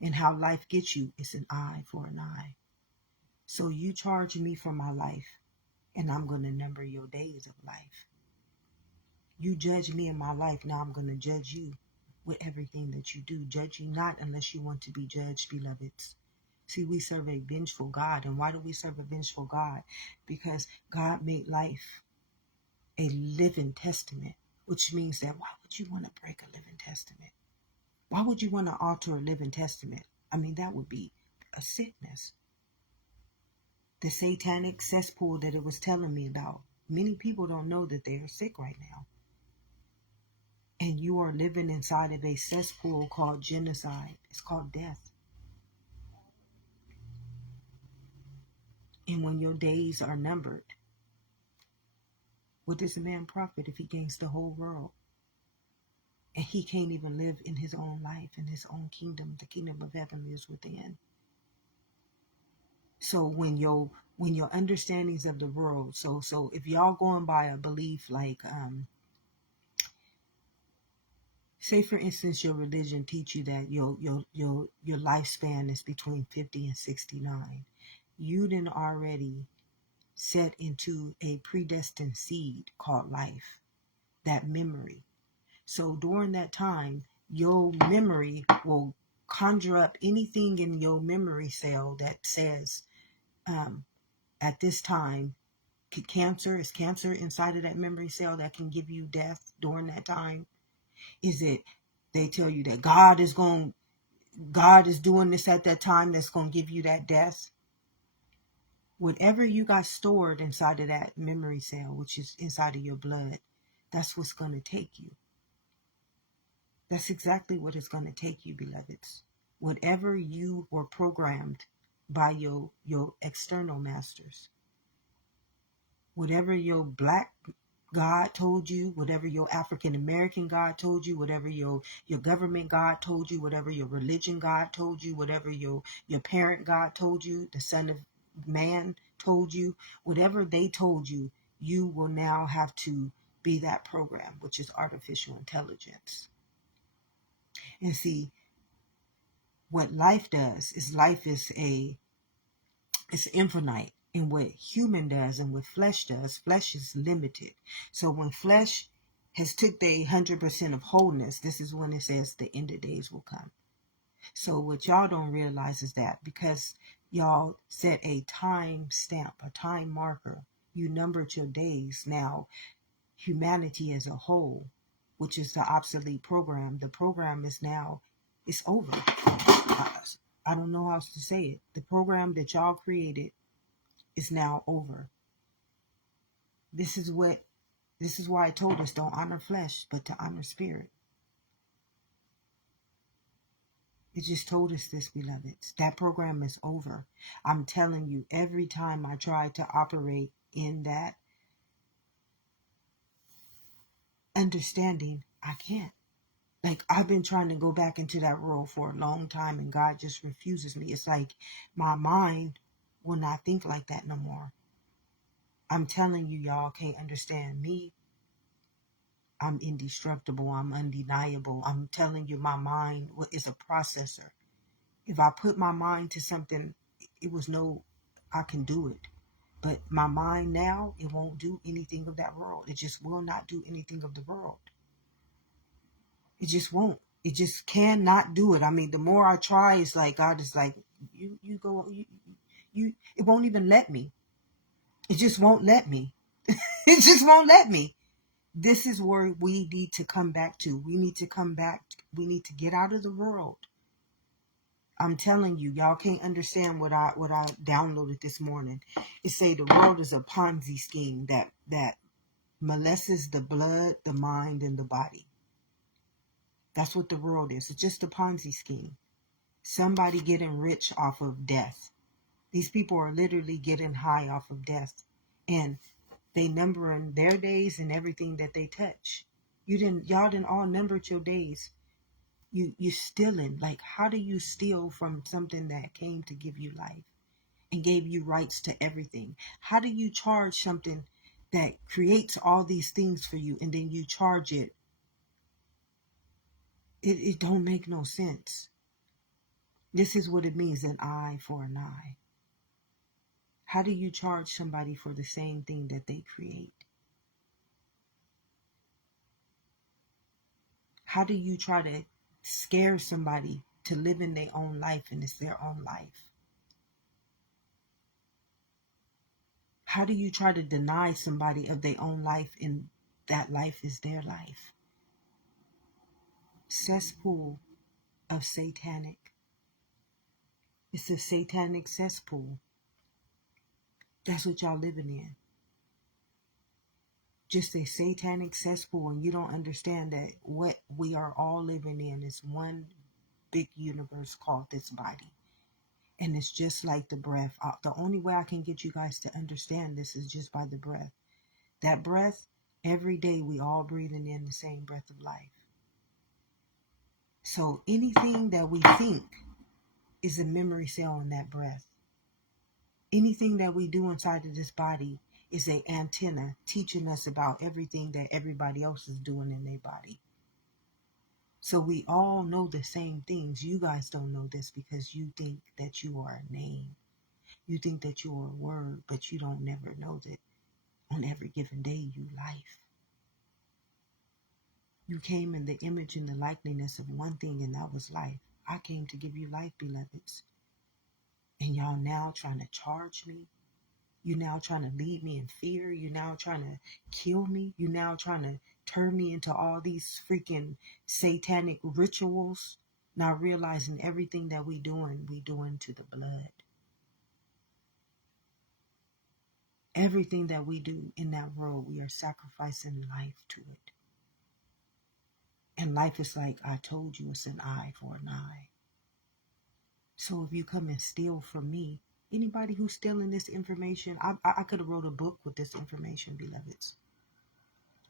And how life gets you is an eye for an eye. So you charge me for my life, and I'm going to number your days of life. You judge me in my life, now I'm going to judge you with everything that you do. Judge you not unless you want to be judged, beloveds. See, we serve a vengeful God. And why do we serve a vengeful God? Because God made life a living testament, which means that why would you want to break a living testament? Why would you want to alter a living testament? I mean, that would be a sickness. The satanic cesspool that it was telling me about. Many people don't know that they are sick right now. And you are living inside of a cesspool called genocide. It's called death. And when your days are numbered, what does a man profit if he gains the whole world? And he can't even live in his own life, in his own kingdom. The kingdom of heaven lives within. So when your understandings of the world, so if y'all going by a belief like say for instance your religion teach you that your lifespan is between 50 and 69, you done already set into a predestined seed called life, that memory. So during that time, your memory will conjure up anything in your memory cell that says, at this time, is cancer inside of that memory cell that can give you death during that time? Is it, they tell you that God is doing this at that time that's going to give you that death? Whatever you got stored inside of that memory cell, which is inside of your blood, that's what's going to take you. That's exactly what it's going to take you, beloveds. Whatever you were programmed by your external masters, whatever your black God told you, whatever your African American God told you, whatever your government God told you, whatever your religion God told you, whatever your parent God told you, the Son of Man told you, whatever they told you, you will now have to be that program, which is artificial intelligence. And see, what life does is it's infinite. And what human does and what flesh does, flesh is limited. So when flesh has took the 100% of wholeness, this is when it says the end of days will come. So what y'all don't realize is that because y'all set a time stamp, a time marker, you numbered your days. Now, humanity as a whole, which is the obsolete program, the program is now, it's over. I don't know how else to say it. The program that y'all created is now over. This is why I told us don't honor flesh, but to honor spirit. It just told us this, beloveds. That program is over. I'm telling you, every time I try to operate in that understanding, I can't. Like, I've been trying to go back into that role for a long time, and God just refuses me. It's like my mind will not think like that no more. I'm telling you, y'all can't understand me. I'm indestructible. I'm undeniable. I'm telling you, my mind is a processor. If I put my mind to something, I can do it. But my mind now, it won't do anything of that world. It just will not do anything of the world. It just won't. It just cannot do it. I mean, the more I try, it's like God is like, you go, it won't even let me. It just won't let me. It just won't let me. This is where we need to come back to. We need to come back. We need to get out of the world. I'm telling you, y'all can't understand what I downloaded this morning. It say the world is a Ponzi scheme that molests the blood, the mind, and the body. That's what the world is. It's just a Ponzi scheme. Somebody getting rich off of death. These people are literally getting high off of death. And they numbering their days and everything that they touch. Y'all didn't all numbered your days. You stealing. Like, how do you steal from something that came to give you life and gave you rights to everything? How do you charge something that creates all these things for you and then you charge it? It don't make no sense. This is what it means, an eye for an eye. How do you charge somebody for the same thing that they create? How do you try to scare somebody to live in their own life and it's their own life? How do you try to deny somebody of their own life and that life is their life? Cesspool of satanic. It's a satanic cesspool. That's what y'all living in. Just a satanic cesspool, and you don't understand that what we are all living in is one big universe called this body. And it's just like the breath. The only way I can get you guys to understand this is just by the breath. That breath, every day we all breathing in the same breath of life. So anything that we think is a memory cell in that breath. Anything that we do inside of this body is an antenna teaching us about everything that everybody else is doing in their body. So we all know the same things. You guys don't know this because you think that you are a name. You think that you are a word, but you don't never know that on every given day you life. You came in the image and the likeness of one thing, and that was life. I came to give you life, beloveds. And y'all now trying to charge me. You now trying to lead me in fear. You now trying to kill me. You now trying to turn me into all these freaking satanic rituals. Not realizing everything that we doing to the blood. Everything that we do in that world, we are sacrificing life to it. And life is like, I told you, it's an eye for an eye. So if you come and steal from me, anybody who's stealing this information, I could have wrote a book with this information, beloveds,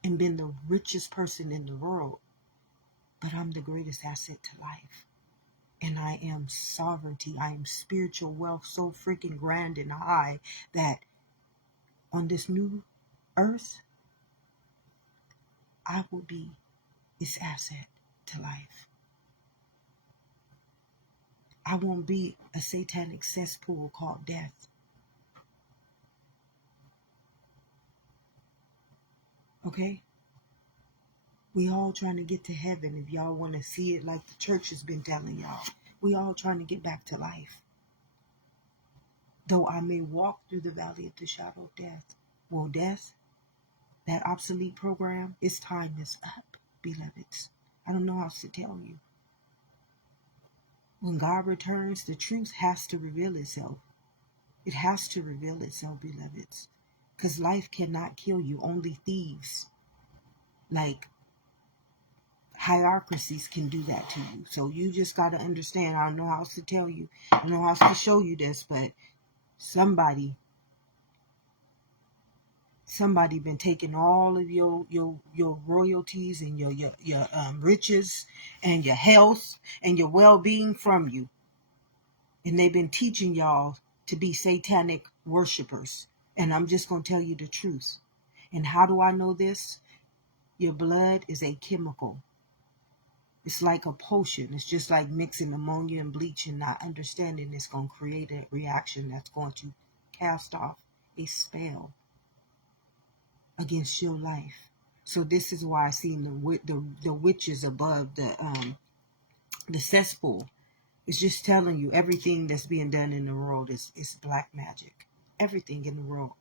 and been the richest person in the world. But I'm the greatest asset to life. And I am sovereignty. I am spiritual wealth so freaking grand and high that on this new earth, I will be its asset to life. I won't be a satanic cesspool called death. Okay? We all trying to get to heaven if y'all want to see it like the church has been telling y'all. We all trying to get back to life. Though I may walk through the valley of the shadow of death. Well, death, that obsolete program, its time is up, beloveds. I don't know how else to tell you. When God returns, the truth has to reveal itself. It has to reveal itself, beloveds. Because life cannot kill you. Only thieves, like hierarchies, can do that to you. So you just got to understand. I don't know how else to tell you. I don't know how else to show you this, but somebody been taking all of your royalties and your riches and your health and your well-being from you. And they've been teaching y'all to be satanic worshipers. And I'm just going to tell you the truth. And how do I know this? Your blood is a chemical. It's like a potion. It's just like mixing ammonia and bleach and not understanding it's going to create a reaction that's going to cast off a spell against your life. So this is why I seen the witches above the cesspool. It's just telling you everything that's being done in the world is black magic. Everything in the world.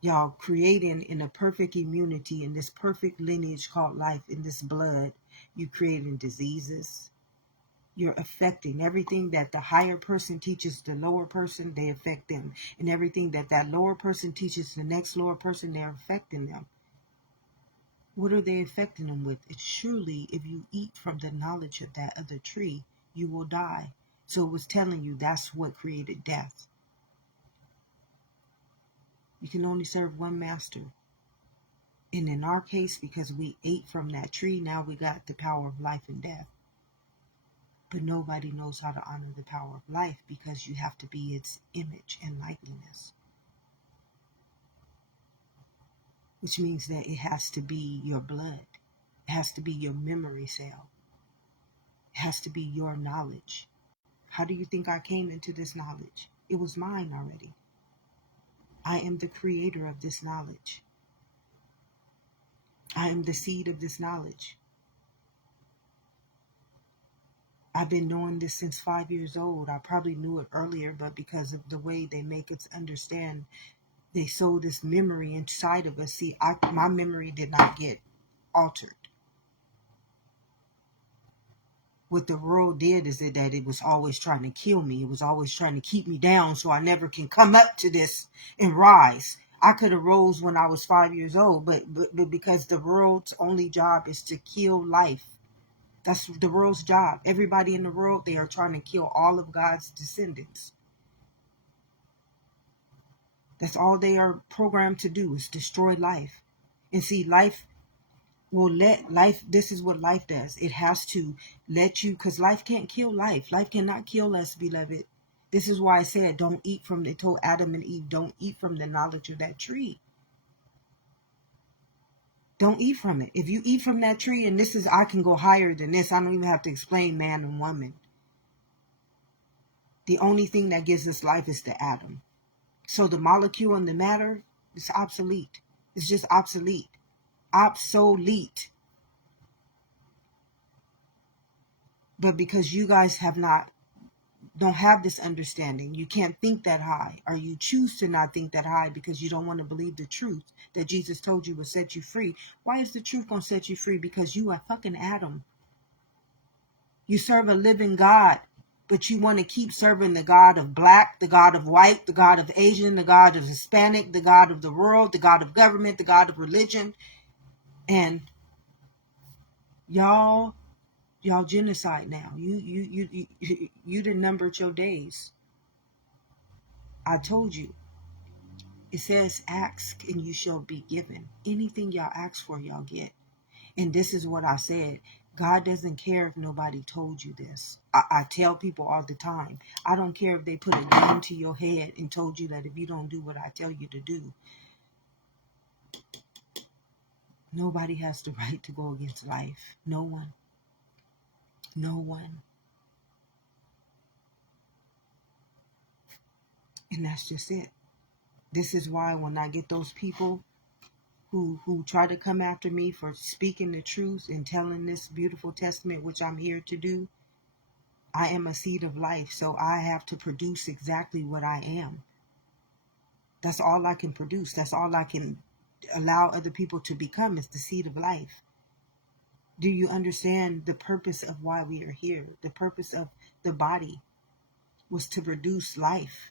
Y'all creating in a perfect immunity in this perfect lineage called life, in this blood, you creating diseases. You're affecting everything that the higher person teaches the lower person, they affect them. And everything that that lower person teaches the next lower person, they're affecting them. What are they affecting them with? It's surely if you eat from the knowledge of that other tree, you will die. So it was telling you that's what created death. You can only serve one master. And in our case, because we ate from that tree, now we got the power of life and death. But nobody knows how to honor the power of life because you have to be its image and likeness. Which means that it has to be your blood. It has to be your memory cell. It has to be your knowledge. How do you think I came into this knowledge? It was mine already. I am the creator of this knowledge. I am the seed of this knowledge. I've been knowing this since 5 years old. I probably knew it earlier, but because of the way they make us understand, they sow this memory inside of us. See, my memory did not get altered. What the world did is that it was always trying to kill me. It was always trying to keep me down so I never can come up to this and rise. I could have rose when I was 5 years old, but because the world's only job is to kill life. That's the world's job. Everybody in the world, they are trying to kill all of God's descendants. That's all they are programmed to do, is destroy life. And see, life will let life, this is what life does. It has to let you, because life can't kill life. Life cannot kill us, beloved. This is why I said, don't eat from, they told Adam and Eve, don't eat from the knowledge of that tree. Don't eat from it. If you eat from that tree, and this is, I can go higher than this. I don't even have to explain man and woman. The only thing that gives us life is the atom. So the molecule and the matter is obsolete. It's just obsolete. Obsolete. But because you guys don't have this understanding, you can't think that high, or you choose to not think that high because you don't want to believe the truth that Jesus told you will set you free. Why is the truth going to set you free? Because you are fucking Adam. You serve a living God, but you want to keep serving the God of black, the God of white, the God of Asian, the God of Hispanic, the God of the world, the God of government, the God of religion. And y'all genocide now. You done numbered your days. I told you. It says, ask and you shall be given. Anything y'all ask for, y'all get. And this is what I said. God doesn't care if nobody told you this. I tell people all the time, I don't care if they put a gun to your head and told you that if you don't do what I tell you to do. Nobody has the right to go against life. No one. No one. And that's just it. This is why when I get those people who try to come after me for speaking the truth and telling this beautiful testament, which I'm here to do, I am a seed of life, so I have to produce exactly what I am. That's all I can produce. That's all I can allow other people to become, is the seed of life. Do you understand the purpose of why we are here? The purpose of the body was to produce life.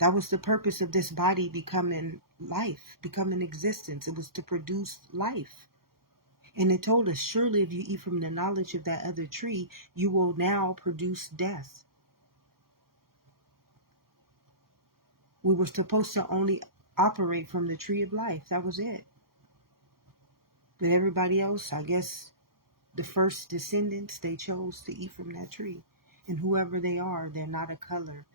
That was the purpose of this body becoming life, becoming existence. It was to produce life. And it told us, surely if you eat from the knowledge of that other tree, you will now produce death. We were supposed to only operate from the tree of life. That was it. But everybody else, I guess, the first descendants, they chose to eat from that tree. And whoever they are, they're not a color.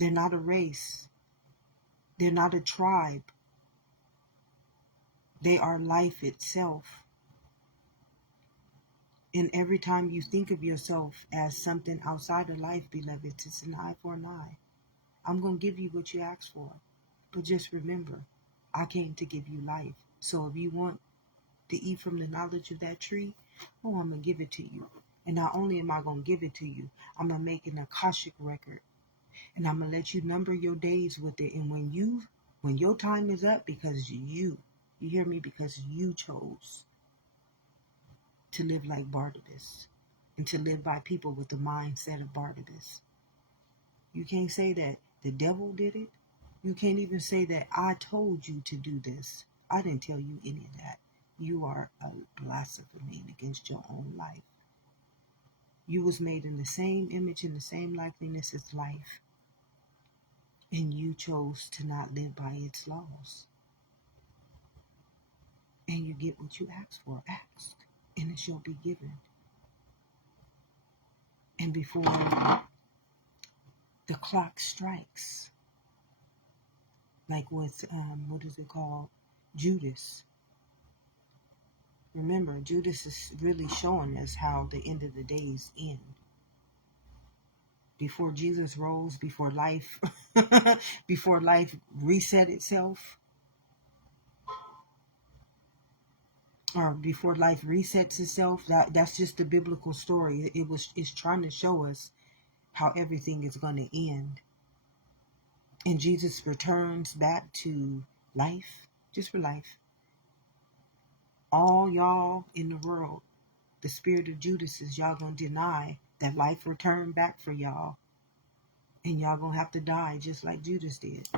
They're not a race. They're not a tribe. They are life itself. And every time you think of yourself as something outside of life, beloved, it's an eye for an eye. I'm going to give you what you asked for. But just remember, I came to give you life. So if you want to eat from the knowledge of that tree, oh, I'm going to give it to you. And not only am I going to give it to you, I'm going to make an Akashic record. And I'm going to let you number your days with it. And when your time is up, because you hear me, because you chose to live like Barnabas and to live by people with the mindset of Barnabas. You can't say that the devil did it. You can't even say that I told you to do this. I didn't tell you any of that. You are a blasphemy against your own life. You was made in the same image and the same likeness as life. And you chose to not live by its laws. And you get what you asked for. Ask, and it shall be given. And before the clock strikes, like with, what is it called? Judas. Remember, Judas is really showing us how the end of the days end. Before Jesus rose, before life, before life reset itself, or before life resets itself, that's just the biblical story. It's trying to show us how everything is going to end. And Jesus returns back to life, just for life. All y'all in the world, the spirit of Judas is y'all going to deny that life returned back for y'all. And y'all going to have to die just like Judas did.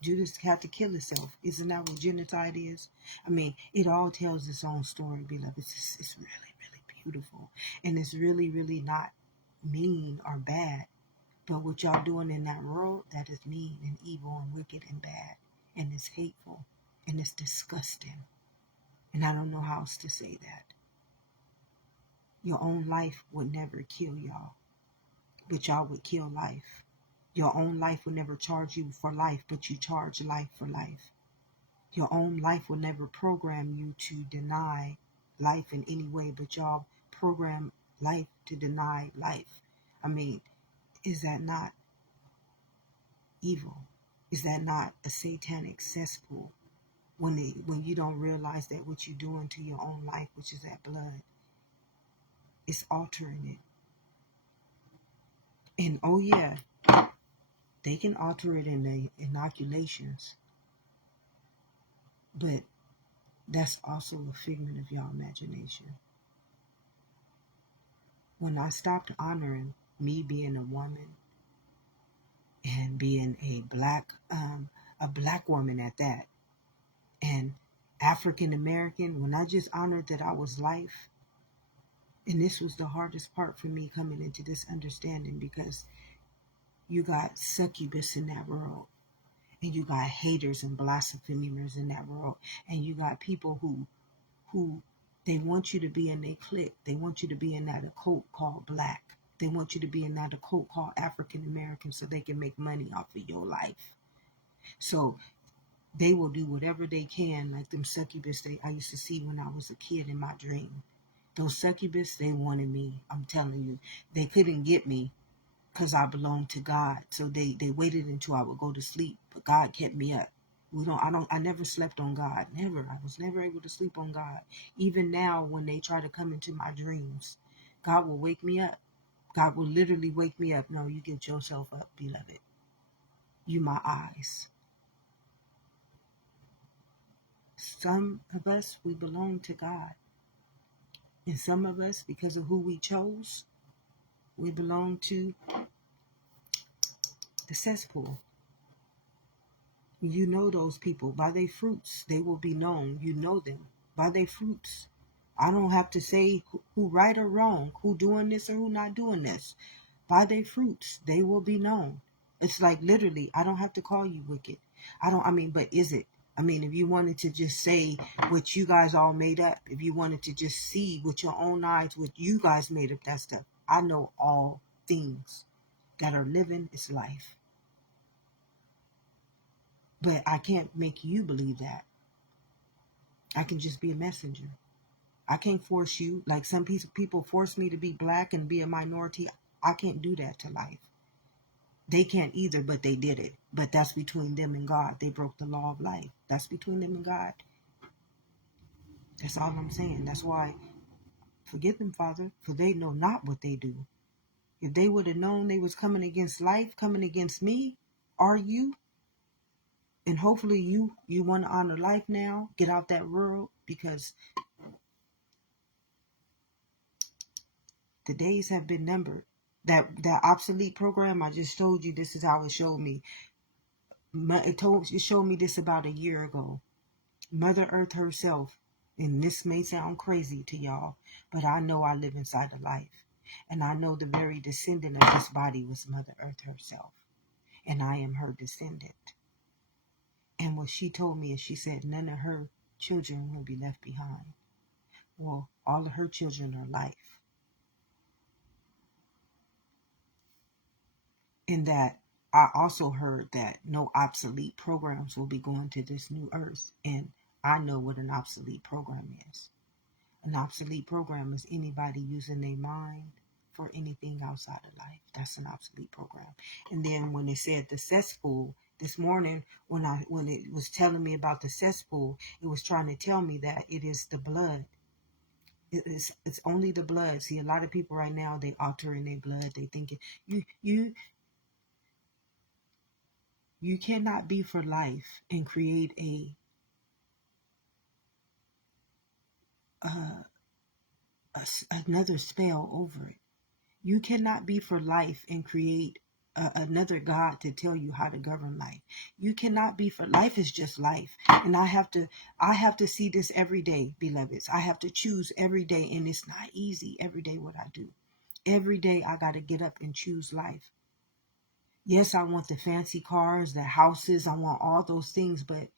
Judas had to kill himself. Isn't that what genocide is? I mean, it all tells its own story, beloved. It's really, really beautiful. And it's really, really not mean or bad. But what y'all doing in that world, that is mean and evil and wicked and bad. And it's hateful. And it's disgusting. And I don't know how else to say that. Your own life would never kill y'all. But y'all would kill life. Your own life will never charge you for life, but you charge life for life. Your own life will never program you to deny life in any way, but y'all program life to deny life. I mean, is that not evil? Is that not a satanic cesspool? When you don't realize that what you're doing to your own life, which is that blood, is altering it. And oh yeah, they can alter it in the inoculations, but that's also a figment of your imagination. When I stopped honoring me being a woman and being a black woman at that, and African American, when I just honored that I was life, and this was the hardest part for me coming into this understanding, because you got succubus in that world, and you got haters and blasphemers in that world, and you got people who they want you to be in their clique. They want you to be in that occult called black. They want you to be in that occult called African American so they can make money off of your life. So they will do whatever they can, like them succubus I used to see when I was a kid in my dream. Those succubus, they wanted me. I'm telling you. They couldn't get me because I belonged to God. So they waited until I would go to sleep. But God kept me up. I never slept on God. Never. I was never able to sleep on God. Even now, when they try to come into my dreams, God will wake me up. God will literally wake me up. No, you get yourself up, beloved. You my eyes. Some of us, we belong to God. And some of us, because of who we chose, we belong to the cesspool. You know those people. By their fruits, they will be known. You know them. By their fruits. I don't have to say who right or wrong, who doing this or who not doing this. By their fruits, they will be known. It's like literally, I don't have to call you wicked. But is it? If you wanted to just say what you guys all made up, if you wanted to just see with your own eyes what you guys made up, that stuff. I know all things that are living is life. But I can't make you believe that. I can just be a messenger. I can't force you. Like some people force me to be black and be a minority. I can't do that to life. They can't either, but they did it. But that's between them and God. They broke the law of life. That's between them and God. That's all I'm saying. That's why, forgive them, Father, for they know not what they do. If they would have known they was coming against life, coming against me, or you, and hopefully you want to honor life now, get out that world, because The days have been numbered. That obsolete program I just told you, this is how it showed me. It showed me this about a year ago. Mother Earth herself, and this may sound crazy to y'all, but I know I live inside of life. And I know the very descendant of this body was Mother Earth herself. And I am her descendant. And what she told me is she said none of her children will be left behind. Well, all of her children are life. And that I also heard that no obsolete programs will be going to this new earth. And I know what an obsolete program is. An obsolete program is anybody using their mind for anything outside of life. That's an obsolete program. And then when they said the cesspool this morning, when it was telling me about the cesspool, it was trying to tell me that it is the blood. It's only the blood. See, a lot of people right now, they altering their blood. They thinking you cannot be for life and create another spell over it. You cannot be for life and create another God to tell you how to govern life. You cannot be for life is just life. And I have to see this every day, beloveds. I have to choose every day, and it's not easy every day what I do. Every day I got to get up and choose life. Yes, I want the fancy cars, the houses, I want all those things, but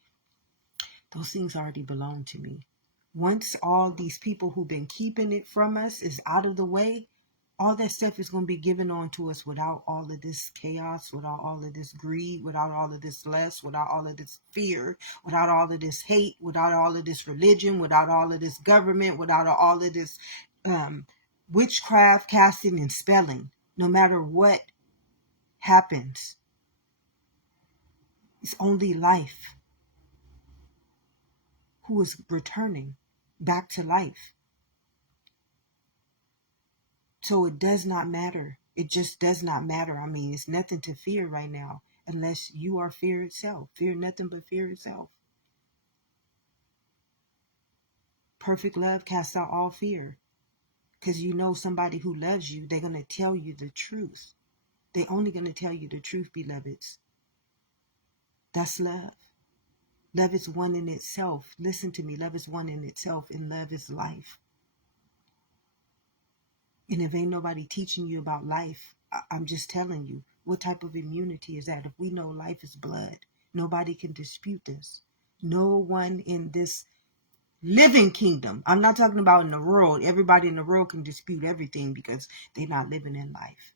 those things already belong to me. Once all these people who've been keeping it from us is out of the way, all that stuff is going to be given on to us without all of this chaos, without all of this greed, without all of this lust, without all of this fear, without all of this hate, without all of this religion, without all of this government, without all of this witchcraft, casting, and spelling. No matter what happens, it's only life who is returning back to life. So it does not matter. It just does not matter. I mean, it's nothing to fear right now unless you are fear itself. Fear nothing but fear itself. Perfect love casts out all fear. Because you know somebody who loves you, they're going to tell you the truth. They're only going to tell you the truth, beloveds. That's love. Love is one in itself. Listen to me. Love is one in itself, and love is life. And if ain't nobody teaching you about life, I'm just telling you, what type of immunity is that? If we know life is blood, nobody can dispute this. No one in this living kingdom, I'm not talking about in the world. Everybody in the world can dispute everything because they're not living in life.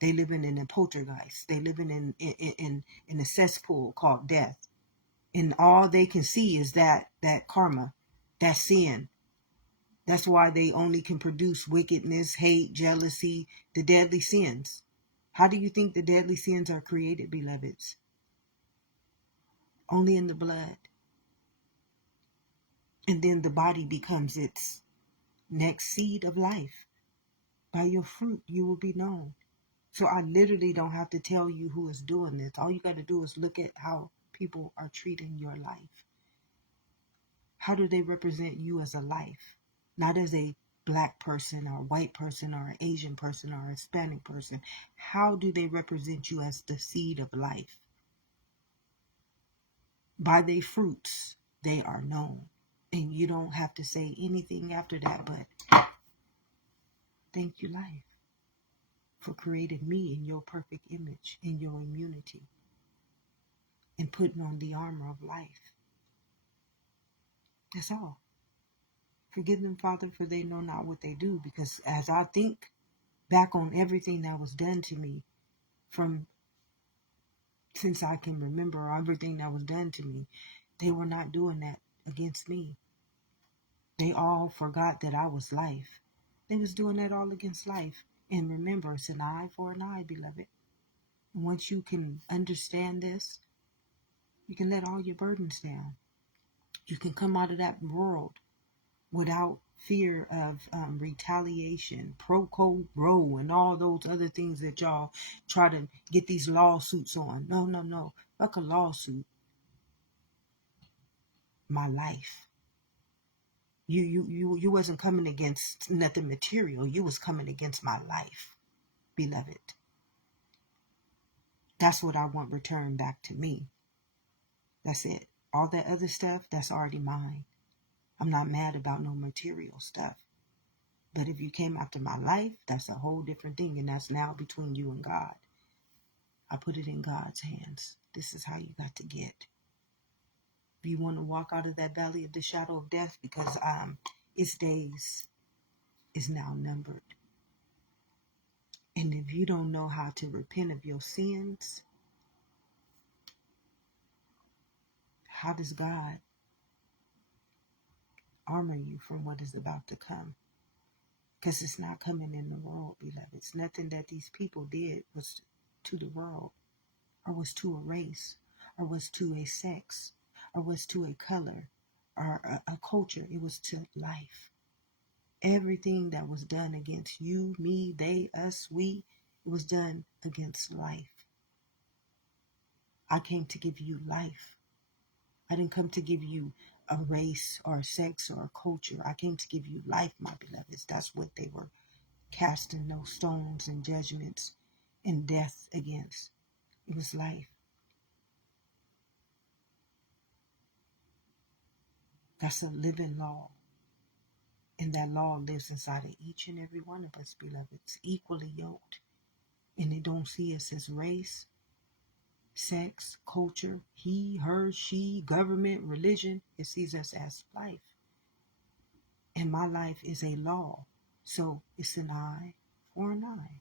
They living in a poltergeist. They living in a cesspool called death. And all they can see is that karma, that sin. That's why they only can produce wickedness, hate, jealousy, the deadly sins. How do you think the deadly sins are created, beloveds? Only in the blood. And then the body becomes its next seed of life. By your fruit you will be known. So I literally don't have to tell you who is doing this. All you got to do is look at how people are treating your life. How do they represent you as a life? Not as a black person or white person or an Asian person or a Hispanic person. How do they represent you as the seed of life? By their fruits, they are known. And you don't have to say anything after that, but thank you, life, for creating me in your perfect image, in your immunity, and putting on the armor of life. That's all. Forgive them, Father, for they know not what they do. Because as I think back on everything that was done to me from since I can remember, everything that was done to me, they were not doing that against me. They all forgot that I was life. They was doing that all against life. And remember, it's an eye for an eye, beloved. And once you can understand this, you can let all your burdens down. You can come out of that world without fear of retaliation, pro quo bro, and all those other things that y'all try to get these lawsuits on. No. Fuck a lawsuit. My life. You wasn't coming against nothing material. You was coming against my life, beloved. That's what I want returned back to me. That's it. All that other stuff, that's already mine. I'm not mad about no material stuff. But if you came after my life, that's a whole different thing. And that's now between you and God. I put it in God's hands. This is how you got to get. If you want to walk out of that valley of the shadow of death, because its days is now numbered. And if you don't know how to repent of your sins, how does God armor you from what is about to come? Because it's not coming in the world, beloved. It's nothing that these people did was to the world, or was to a race, or was to a sex, or was to a color, or a culture. It was to life. Everything that was done against you, me, they, us, we, it was done against life. I came to give you life. I didn't come to give you a race or a sex or a culture. I came to give you life, my beloveds. That's what they were casting those stones and judgments and death against. It was life. That's a living law. And that law lives inside of each and every one of us, beloveds, equally yoked. And they don't see us as race, sex, culture, he, her, she, government, religion. It sees us as life. And my life is a law. So it's an eye for an eye.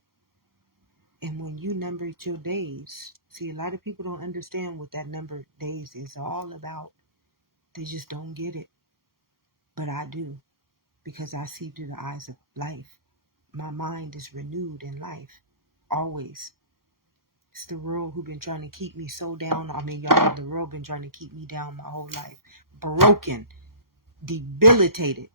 And when you number your days, see, a lot of people don't understand what that number of days is all about. They just don't get it. But I do, because I see through the eyes of life. My mind is renewed in life, always. It's the world who been trying to keep me so down. I mean, y'all, the world been trying to keep me down my whole life. Broken, debilitated.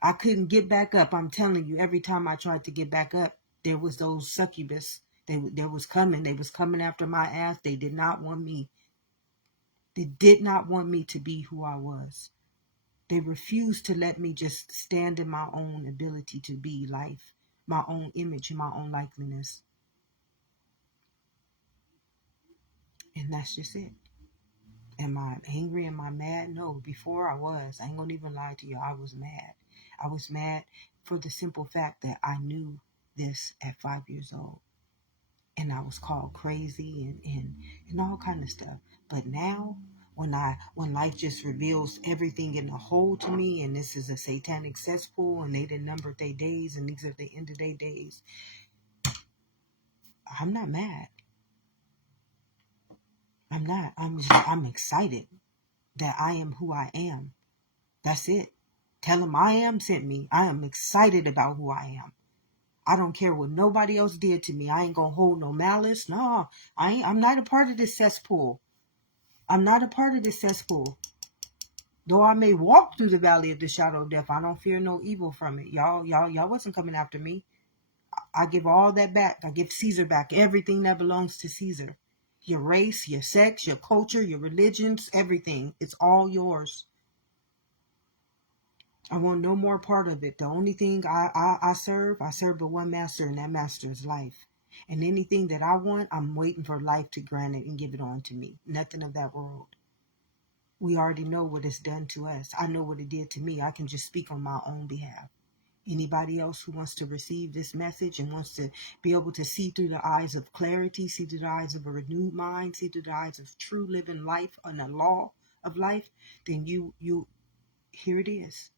I couldn't get back up. I'm telling you, every time I tried to get back up, there was those succubus. They was coming. They was coming after my ass. They did not want me. They did not want me to be who I was. They refused to let me just stand in my own ability to be life, my own image and my own likeliness. And that's just it. Am I angry? Am I mad? No, before I was. I ain't gonna even lie to you. I was mad. I was mad for the simple fact that I knew this at 5 years old. And I was called crazy and all kind of stuff. But now, when life just reveals everything in a whole to me, and this is a satanic cesspool, and they didn't number their days, and these are the end of their days, I'm not mad. I'm not. I'm excited that I am who I am. That's it. Tell them I am sent me. I am excited about who I am. I don't care what nobody else did to me. I ain't gonna hold no malice. No, I'm not a part of this cesspool. I'm not a part of this cesspool. Though I may walk through the valley of the shadow of death, I don't fear no evil from it. Y'all wasn't coming after me. I give all that back. I give Caesar back everything that belongs to Caesar. Your race, your sex, your culture, your religions, everything. It's all yours. I want no more part of it. The only thing I serve but one master, and that master is life. And anything that I want, I'm waiting for life to grant it and give it on to me. Nothing of that world. We already know what it's done to us. I know what it did to me. I can just speak on my own behalf. Anybody else who wants to receive this message and wants to be able to see through the eyes of clarity, see through the eyes of a renewed mind, see through the eyes of true living life and the law of life, then you here it is.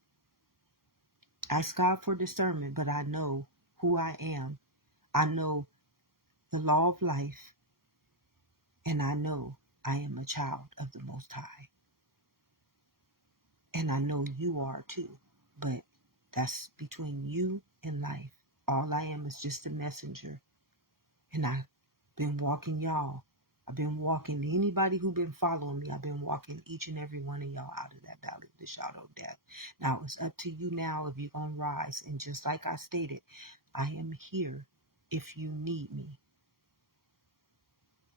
Ask God for discernment, but I know who I am. I know the law of life, and I know I am a child of the Most High. And I know you are too, but that's between you and life. All I am is just a messenger. And I've been walking y'all. I've been walking anybody who been following me. I've been walking each and every one of y'all out of that valley of the shadow of death. Now it's up to you now if you're going to rise. And just like I stated, I am here if you need me.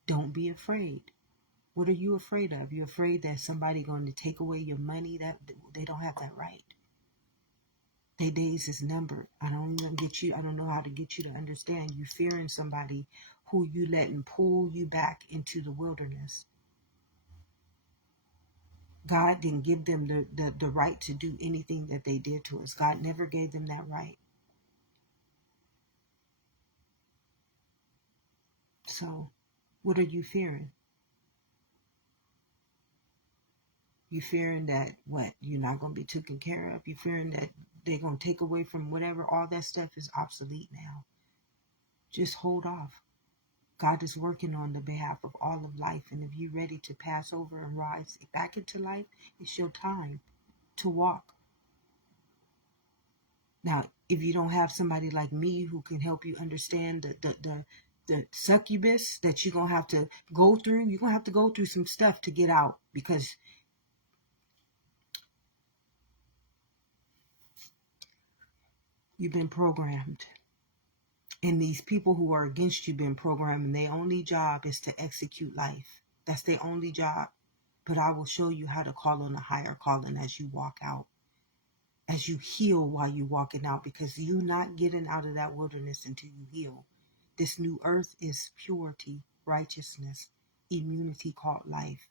Don't be afraid. What are you afraid of? You're afraid that somebody going to take away your money? That they don't have that right. Their days is numbered. I don't know how to get you to understand. You fearing somebody who you letting pull you back into the wilderness. God didn't give them the right to do anything that they did to us. God never gave them that right. So, what are you fearing? You fearing that what? You're not going to be taken care of? You fearing that they're going to take away from whatever? All that stuff is obsolete now. Just hold off. God is working on the behalf of all of life. And if you're ready to pass over and rise back into life, it's your time to walk. Now, if you don't have somebody like me who can help you understand the succubus that you're going to have to go through, you're going to have to go through some stuff to get out, because you've been programmed. And these people who are against you been programmed, and their only job is to execute life. That's their only job. But I will show you how to call on a higher calling as you walk out, as you heal while you're walking out, because you're not getting out of that wilderness until you heal. This new earth is purity, righteousness, immunity called life.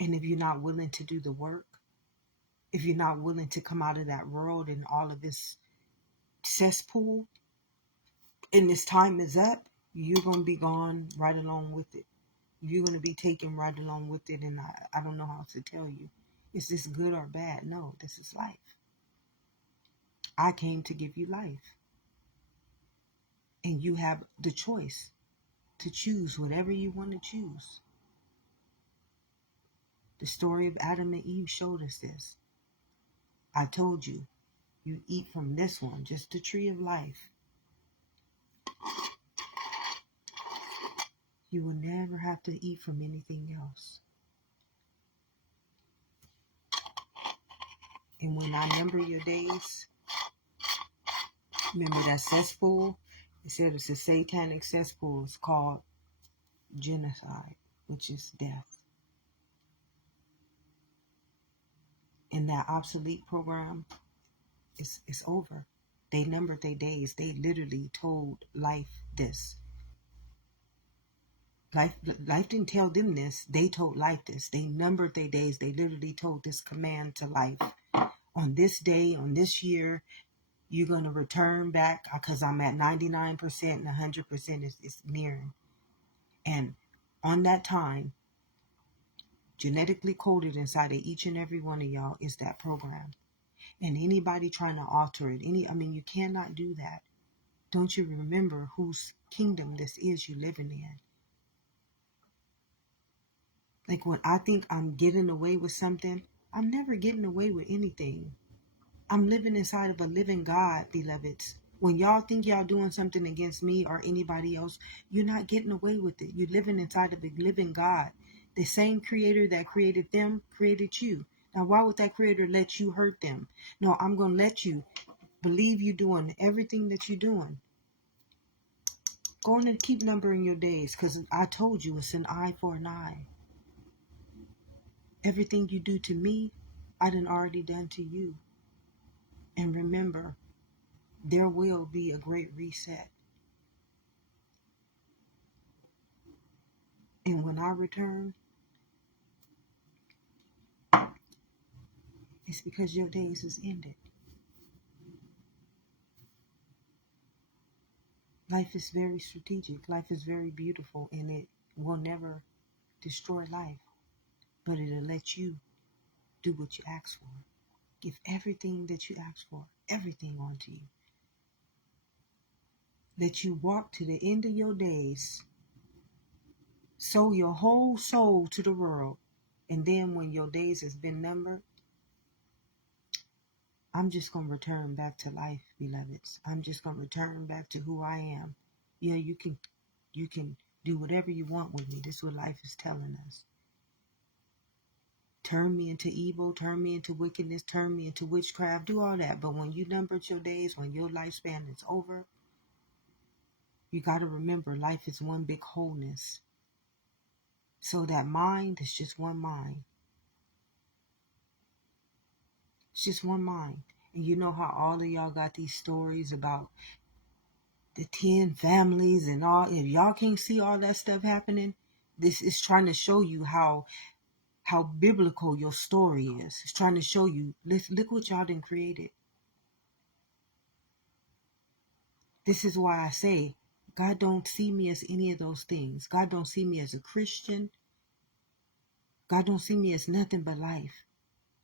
And if you're not willing to do the work, if you're not willing to come out of that world and all of this cesspool, and this time is up, you're going to be gone right along with it. You're going to be taken right along with it. And I don't know how to tell you. Is this good or bad? No, this is life. I came to give you life. And you have the choice to choose whatever you want to choose. The story of Adam and Eve showed us this. I told you, you eat from this one, just the tree of life. You will never have to eat from anything else. And when I number your days, remember that cesspool? It said it's a satanic cesspool. It's called genocide, which is death. And that obsolete program is over. They numbered their days. They literally told life this. Life didn't tell them this. They told life this. They numbered their days. They literally told this command to life. On this day, on this year, you're going to return back, because I'm at 99% and 100% is nearing. And on that time, genetically coded inside of each and every one of y'all is that program. And anybody trying to alter it, you cannot do that. Don't you remember whose kingdom this is you living in? Like, when I think I'm getting away with something, I'm never getting away with anything. I'm living inside of a living God, beloveds. When y'all think y'all doing something against me or anybody else, you're not getting away with it. You're living inside of a living God. The same creator that created them created you. Now, why would that creator let you hurt them? No, I'm going to let you believe you're doing everything that you're doing. Go on and keep numbering your days, because I told you it's an eye for an eye. Everything you do to me, I done already done to you. And remember, there will be a great reset. And when I return, it's because your days is ended. Life is very strategic. Life is very beautiful, and it will never destroy life. But it'll let you do what you ask for. Give everything that you ask for, everything onto you. Let you walk to the end of your days. Sow your whole soul to the world. And then when your days has been numbered, I'm just going to return back to life, beloveds. I'm just going to return back to who I am. Yeah, you can do whatever you want with me. This is what life is telling us. Turn me into evil, turn me into wickedness, turn me into witchcraft, do all that. But when you numbered your days, when your lifespan is over, you got to remember life is one big wholeness. So that mind is just one mind. It's just one mind. And you know how all of y'all got these stories about the 10 families and all. If y'all can't see all that stuff happening, this is trying to show you how biblical your story is. It's trying to show you, look what y'all done created. This is why I say, God don't see me as any of those things. God don't see me as a Christian. God don't see me as nothing but life.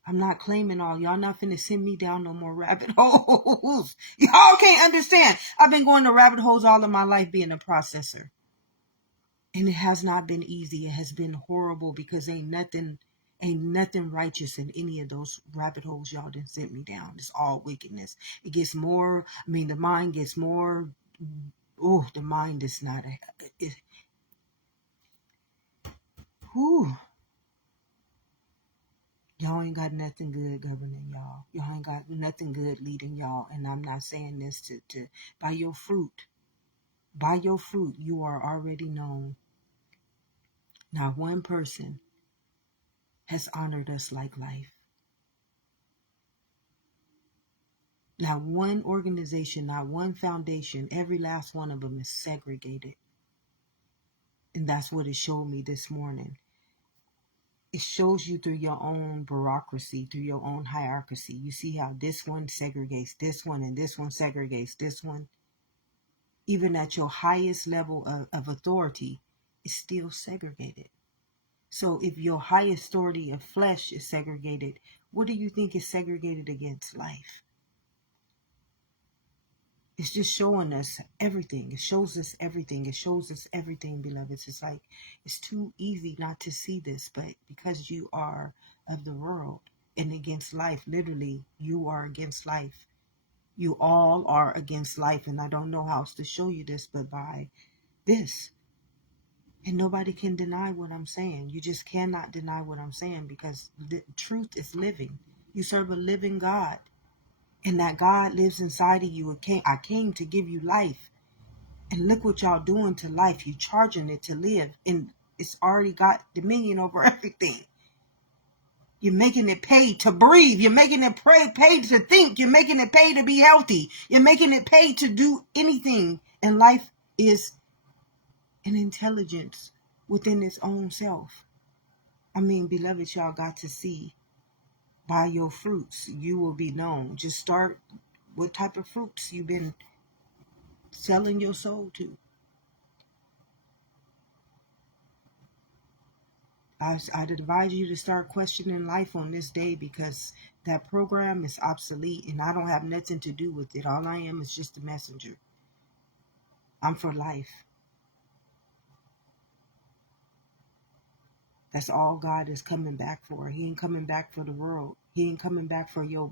I'm not claiming all. Y'all not finna send me down no more rabbit holes. Y'all can't understand. I've been going to rabbit holes all of my life being a processor. And it has not been easy. It has been horrible because ain't nothing righteous in any of those rabbit holes y'all done sent me down. It's all wickedness. It gets more, the mind gets more, the mind is not, whew. Y'all ain't got nothing good governing y'all. Y'all ain't got nothing good leading y'all. And I'm not saying this to by your fruit. By your fruit, you are already known. Not one person has honored us like life. Not one organization, not one foundation, every last one of them is segregated. And that's what it showed me this morning. It shows you through your own bureaucracy, through your own hierarchy. You see how this one segregates this one and this one segregates this one. Even at your highest level of authority, it's still segregated. So if your highest authority of flesh is segregated, what do you think is segregated against life? It's just showing us everything. It shows us everything. It shows us everything, beloveds. It's like, it's too easy not to see this, but because you are of the world and against life, literally, you are against life. You all are against life. And I don't know how else to show you this, but by this. And nobody can deny what I'm saying. You just cannot deny what I'm saying because the truth is living. You serve a living God. And that God lives inside of you. I came to give you life. And look what y'all doing to life. You charging it to live. And it's already got dominion over everything. You're making it pay to breathe. You're making it pay to think. You're making it pay to be healthy. You're making it pay to do anything. And life is an intelligence within its own self. Beloved, y'all got to see. By your fruits, you will be known. Just start what type of fruits you've been selling your soul to. I'd advise you to start questioning life on this day because that program is obsolete and I don't have nothing to do with it. All I am is just a messenger. I'm for life. That's all God is coming back for. He ain't coming back for the world. He ain't coming back for your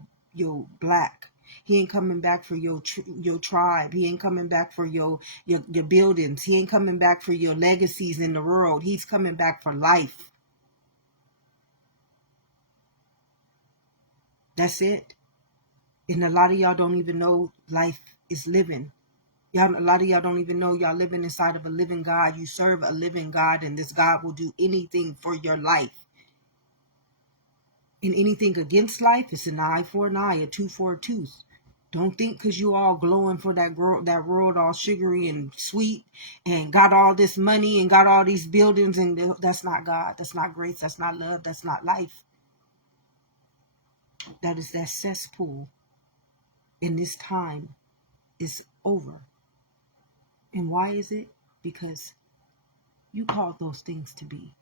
black. He ain't coming back for your tribe. He ain't coming back for your buildings. He ain't coming back for your legacies in the world. He's coming back for life. That's it. And a lot of y'all don't even know life is living. A lot of y'all don't even know y'all living inside of a living God. You serve a living God, and this God will do anything for your life. And anything against life, it's an eye for an eye, a tooth for a tooth. Don't think because you all glowing for that world all sugary and sweet and got all this money and got all these buildings, and that's not God. That's not grace. That's not love. That's not life. That is that cesspool. And this time is over. And why is it? Because you called those things to be.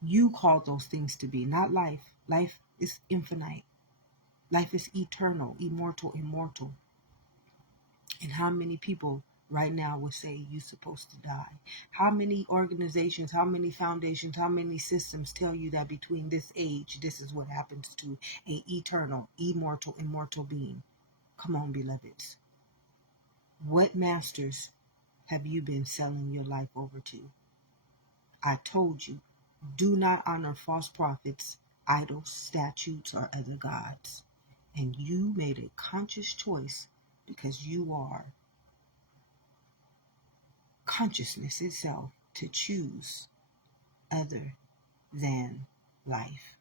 You called those things to be, not life. Life is infinite. Life is eternal, immortal. And how many people right now would say you're supposed to die? How many organizations, how many foundations, how many systems tell you that between this age, this is what happens to an eternal, immortal being? Come on, beloveds. What masters have you been selling your life over to? I told you, do not honor false prophets, idols, statues, or other gods. And you made a conscious choice because you are consciousness itself to choose other than life.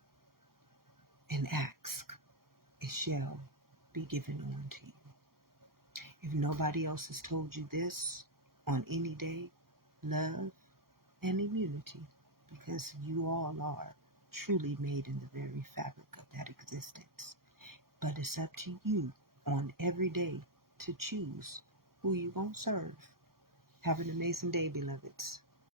And ask, it shall be given unto you. If nobody else has told you this on any day, love and immunity, because you all are truly made in the very fabric of that existence. But it's up to you on every day to choose who you gonna serve. Have an amazing day, beloveds.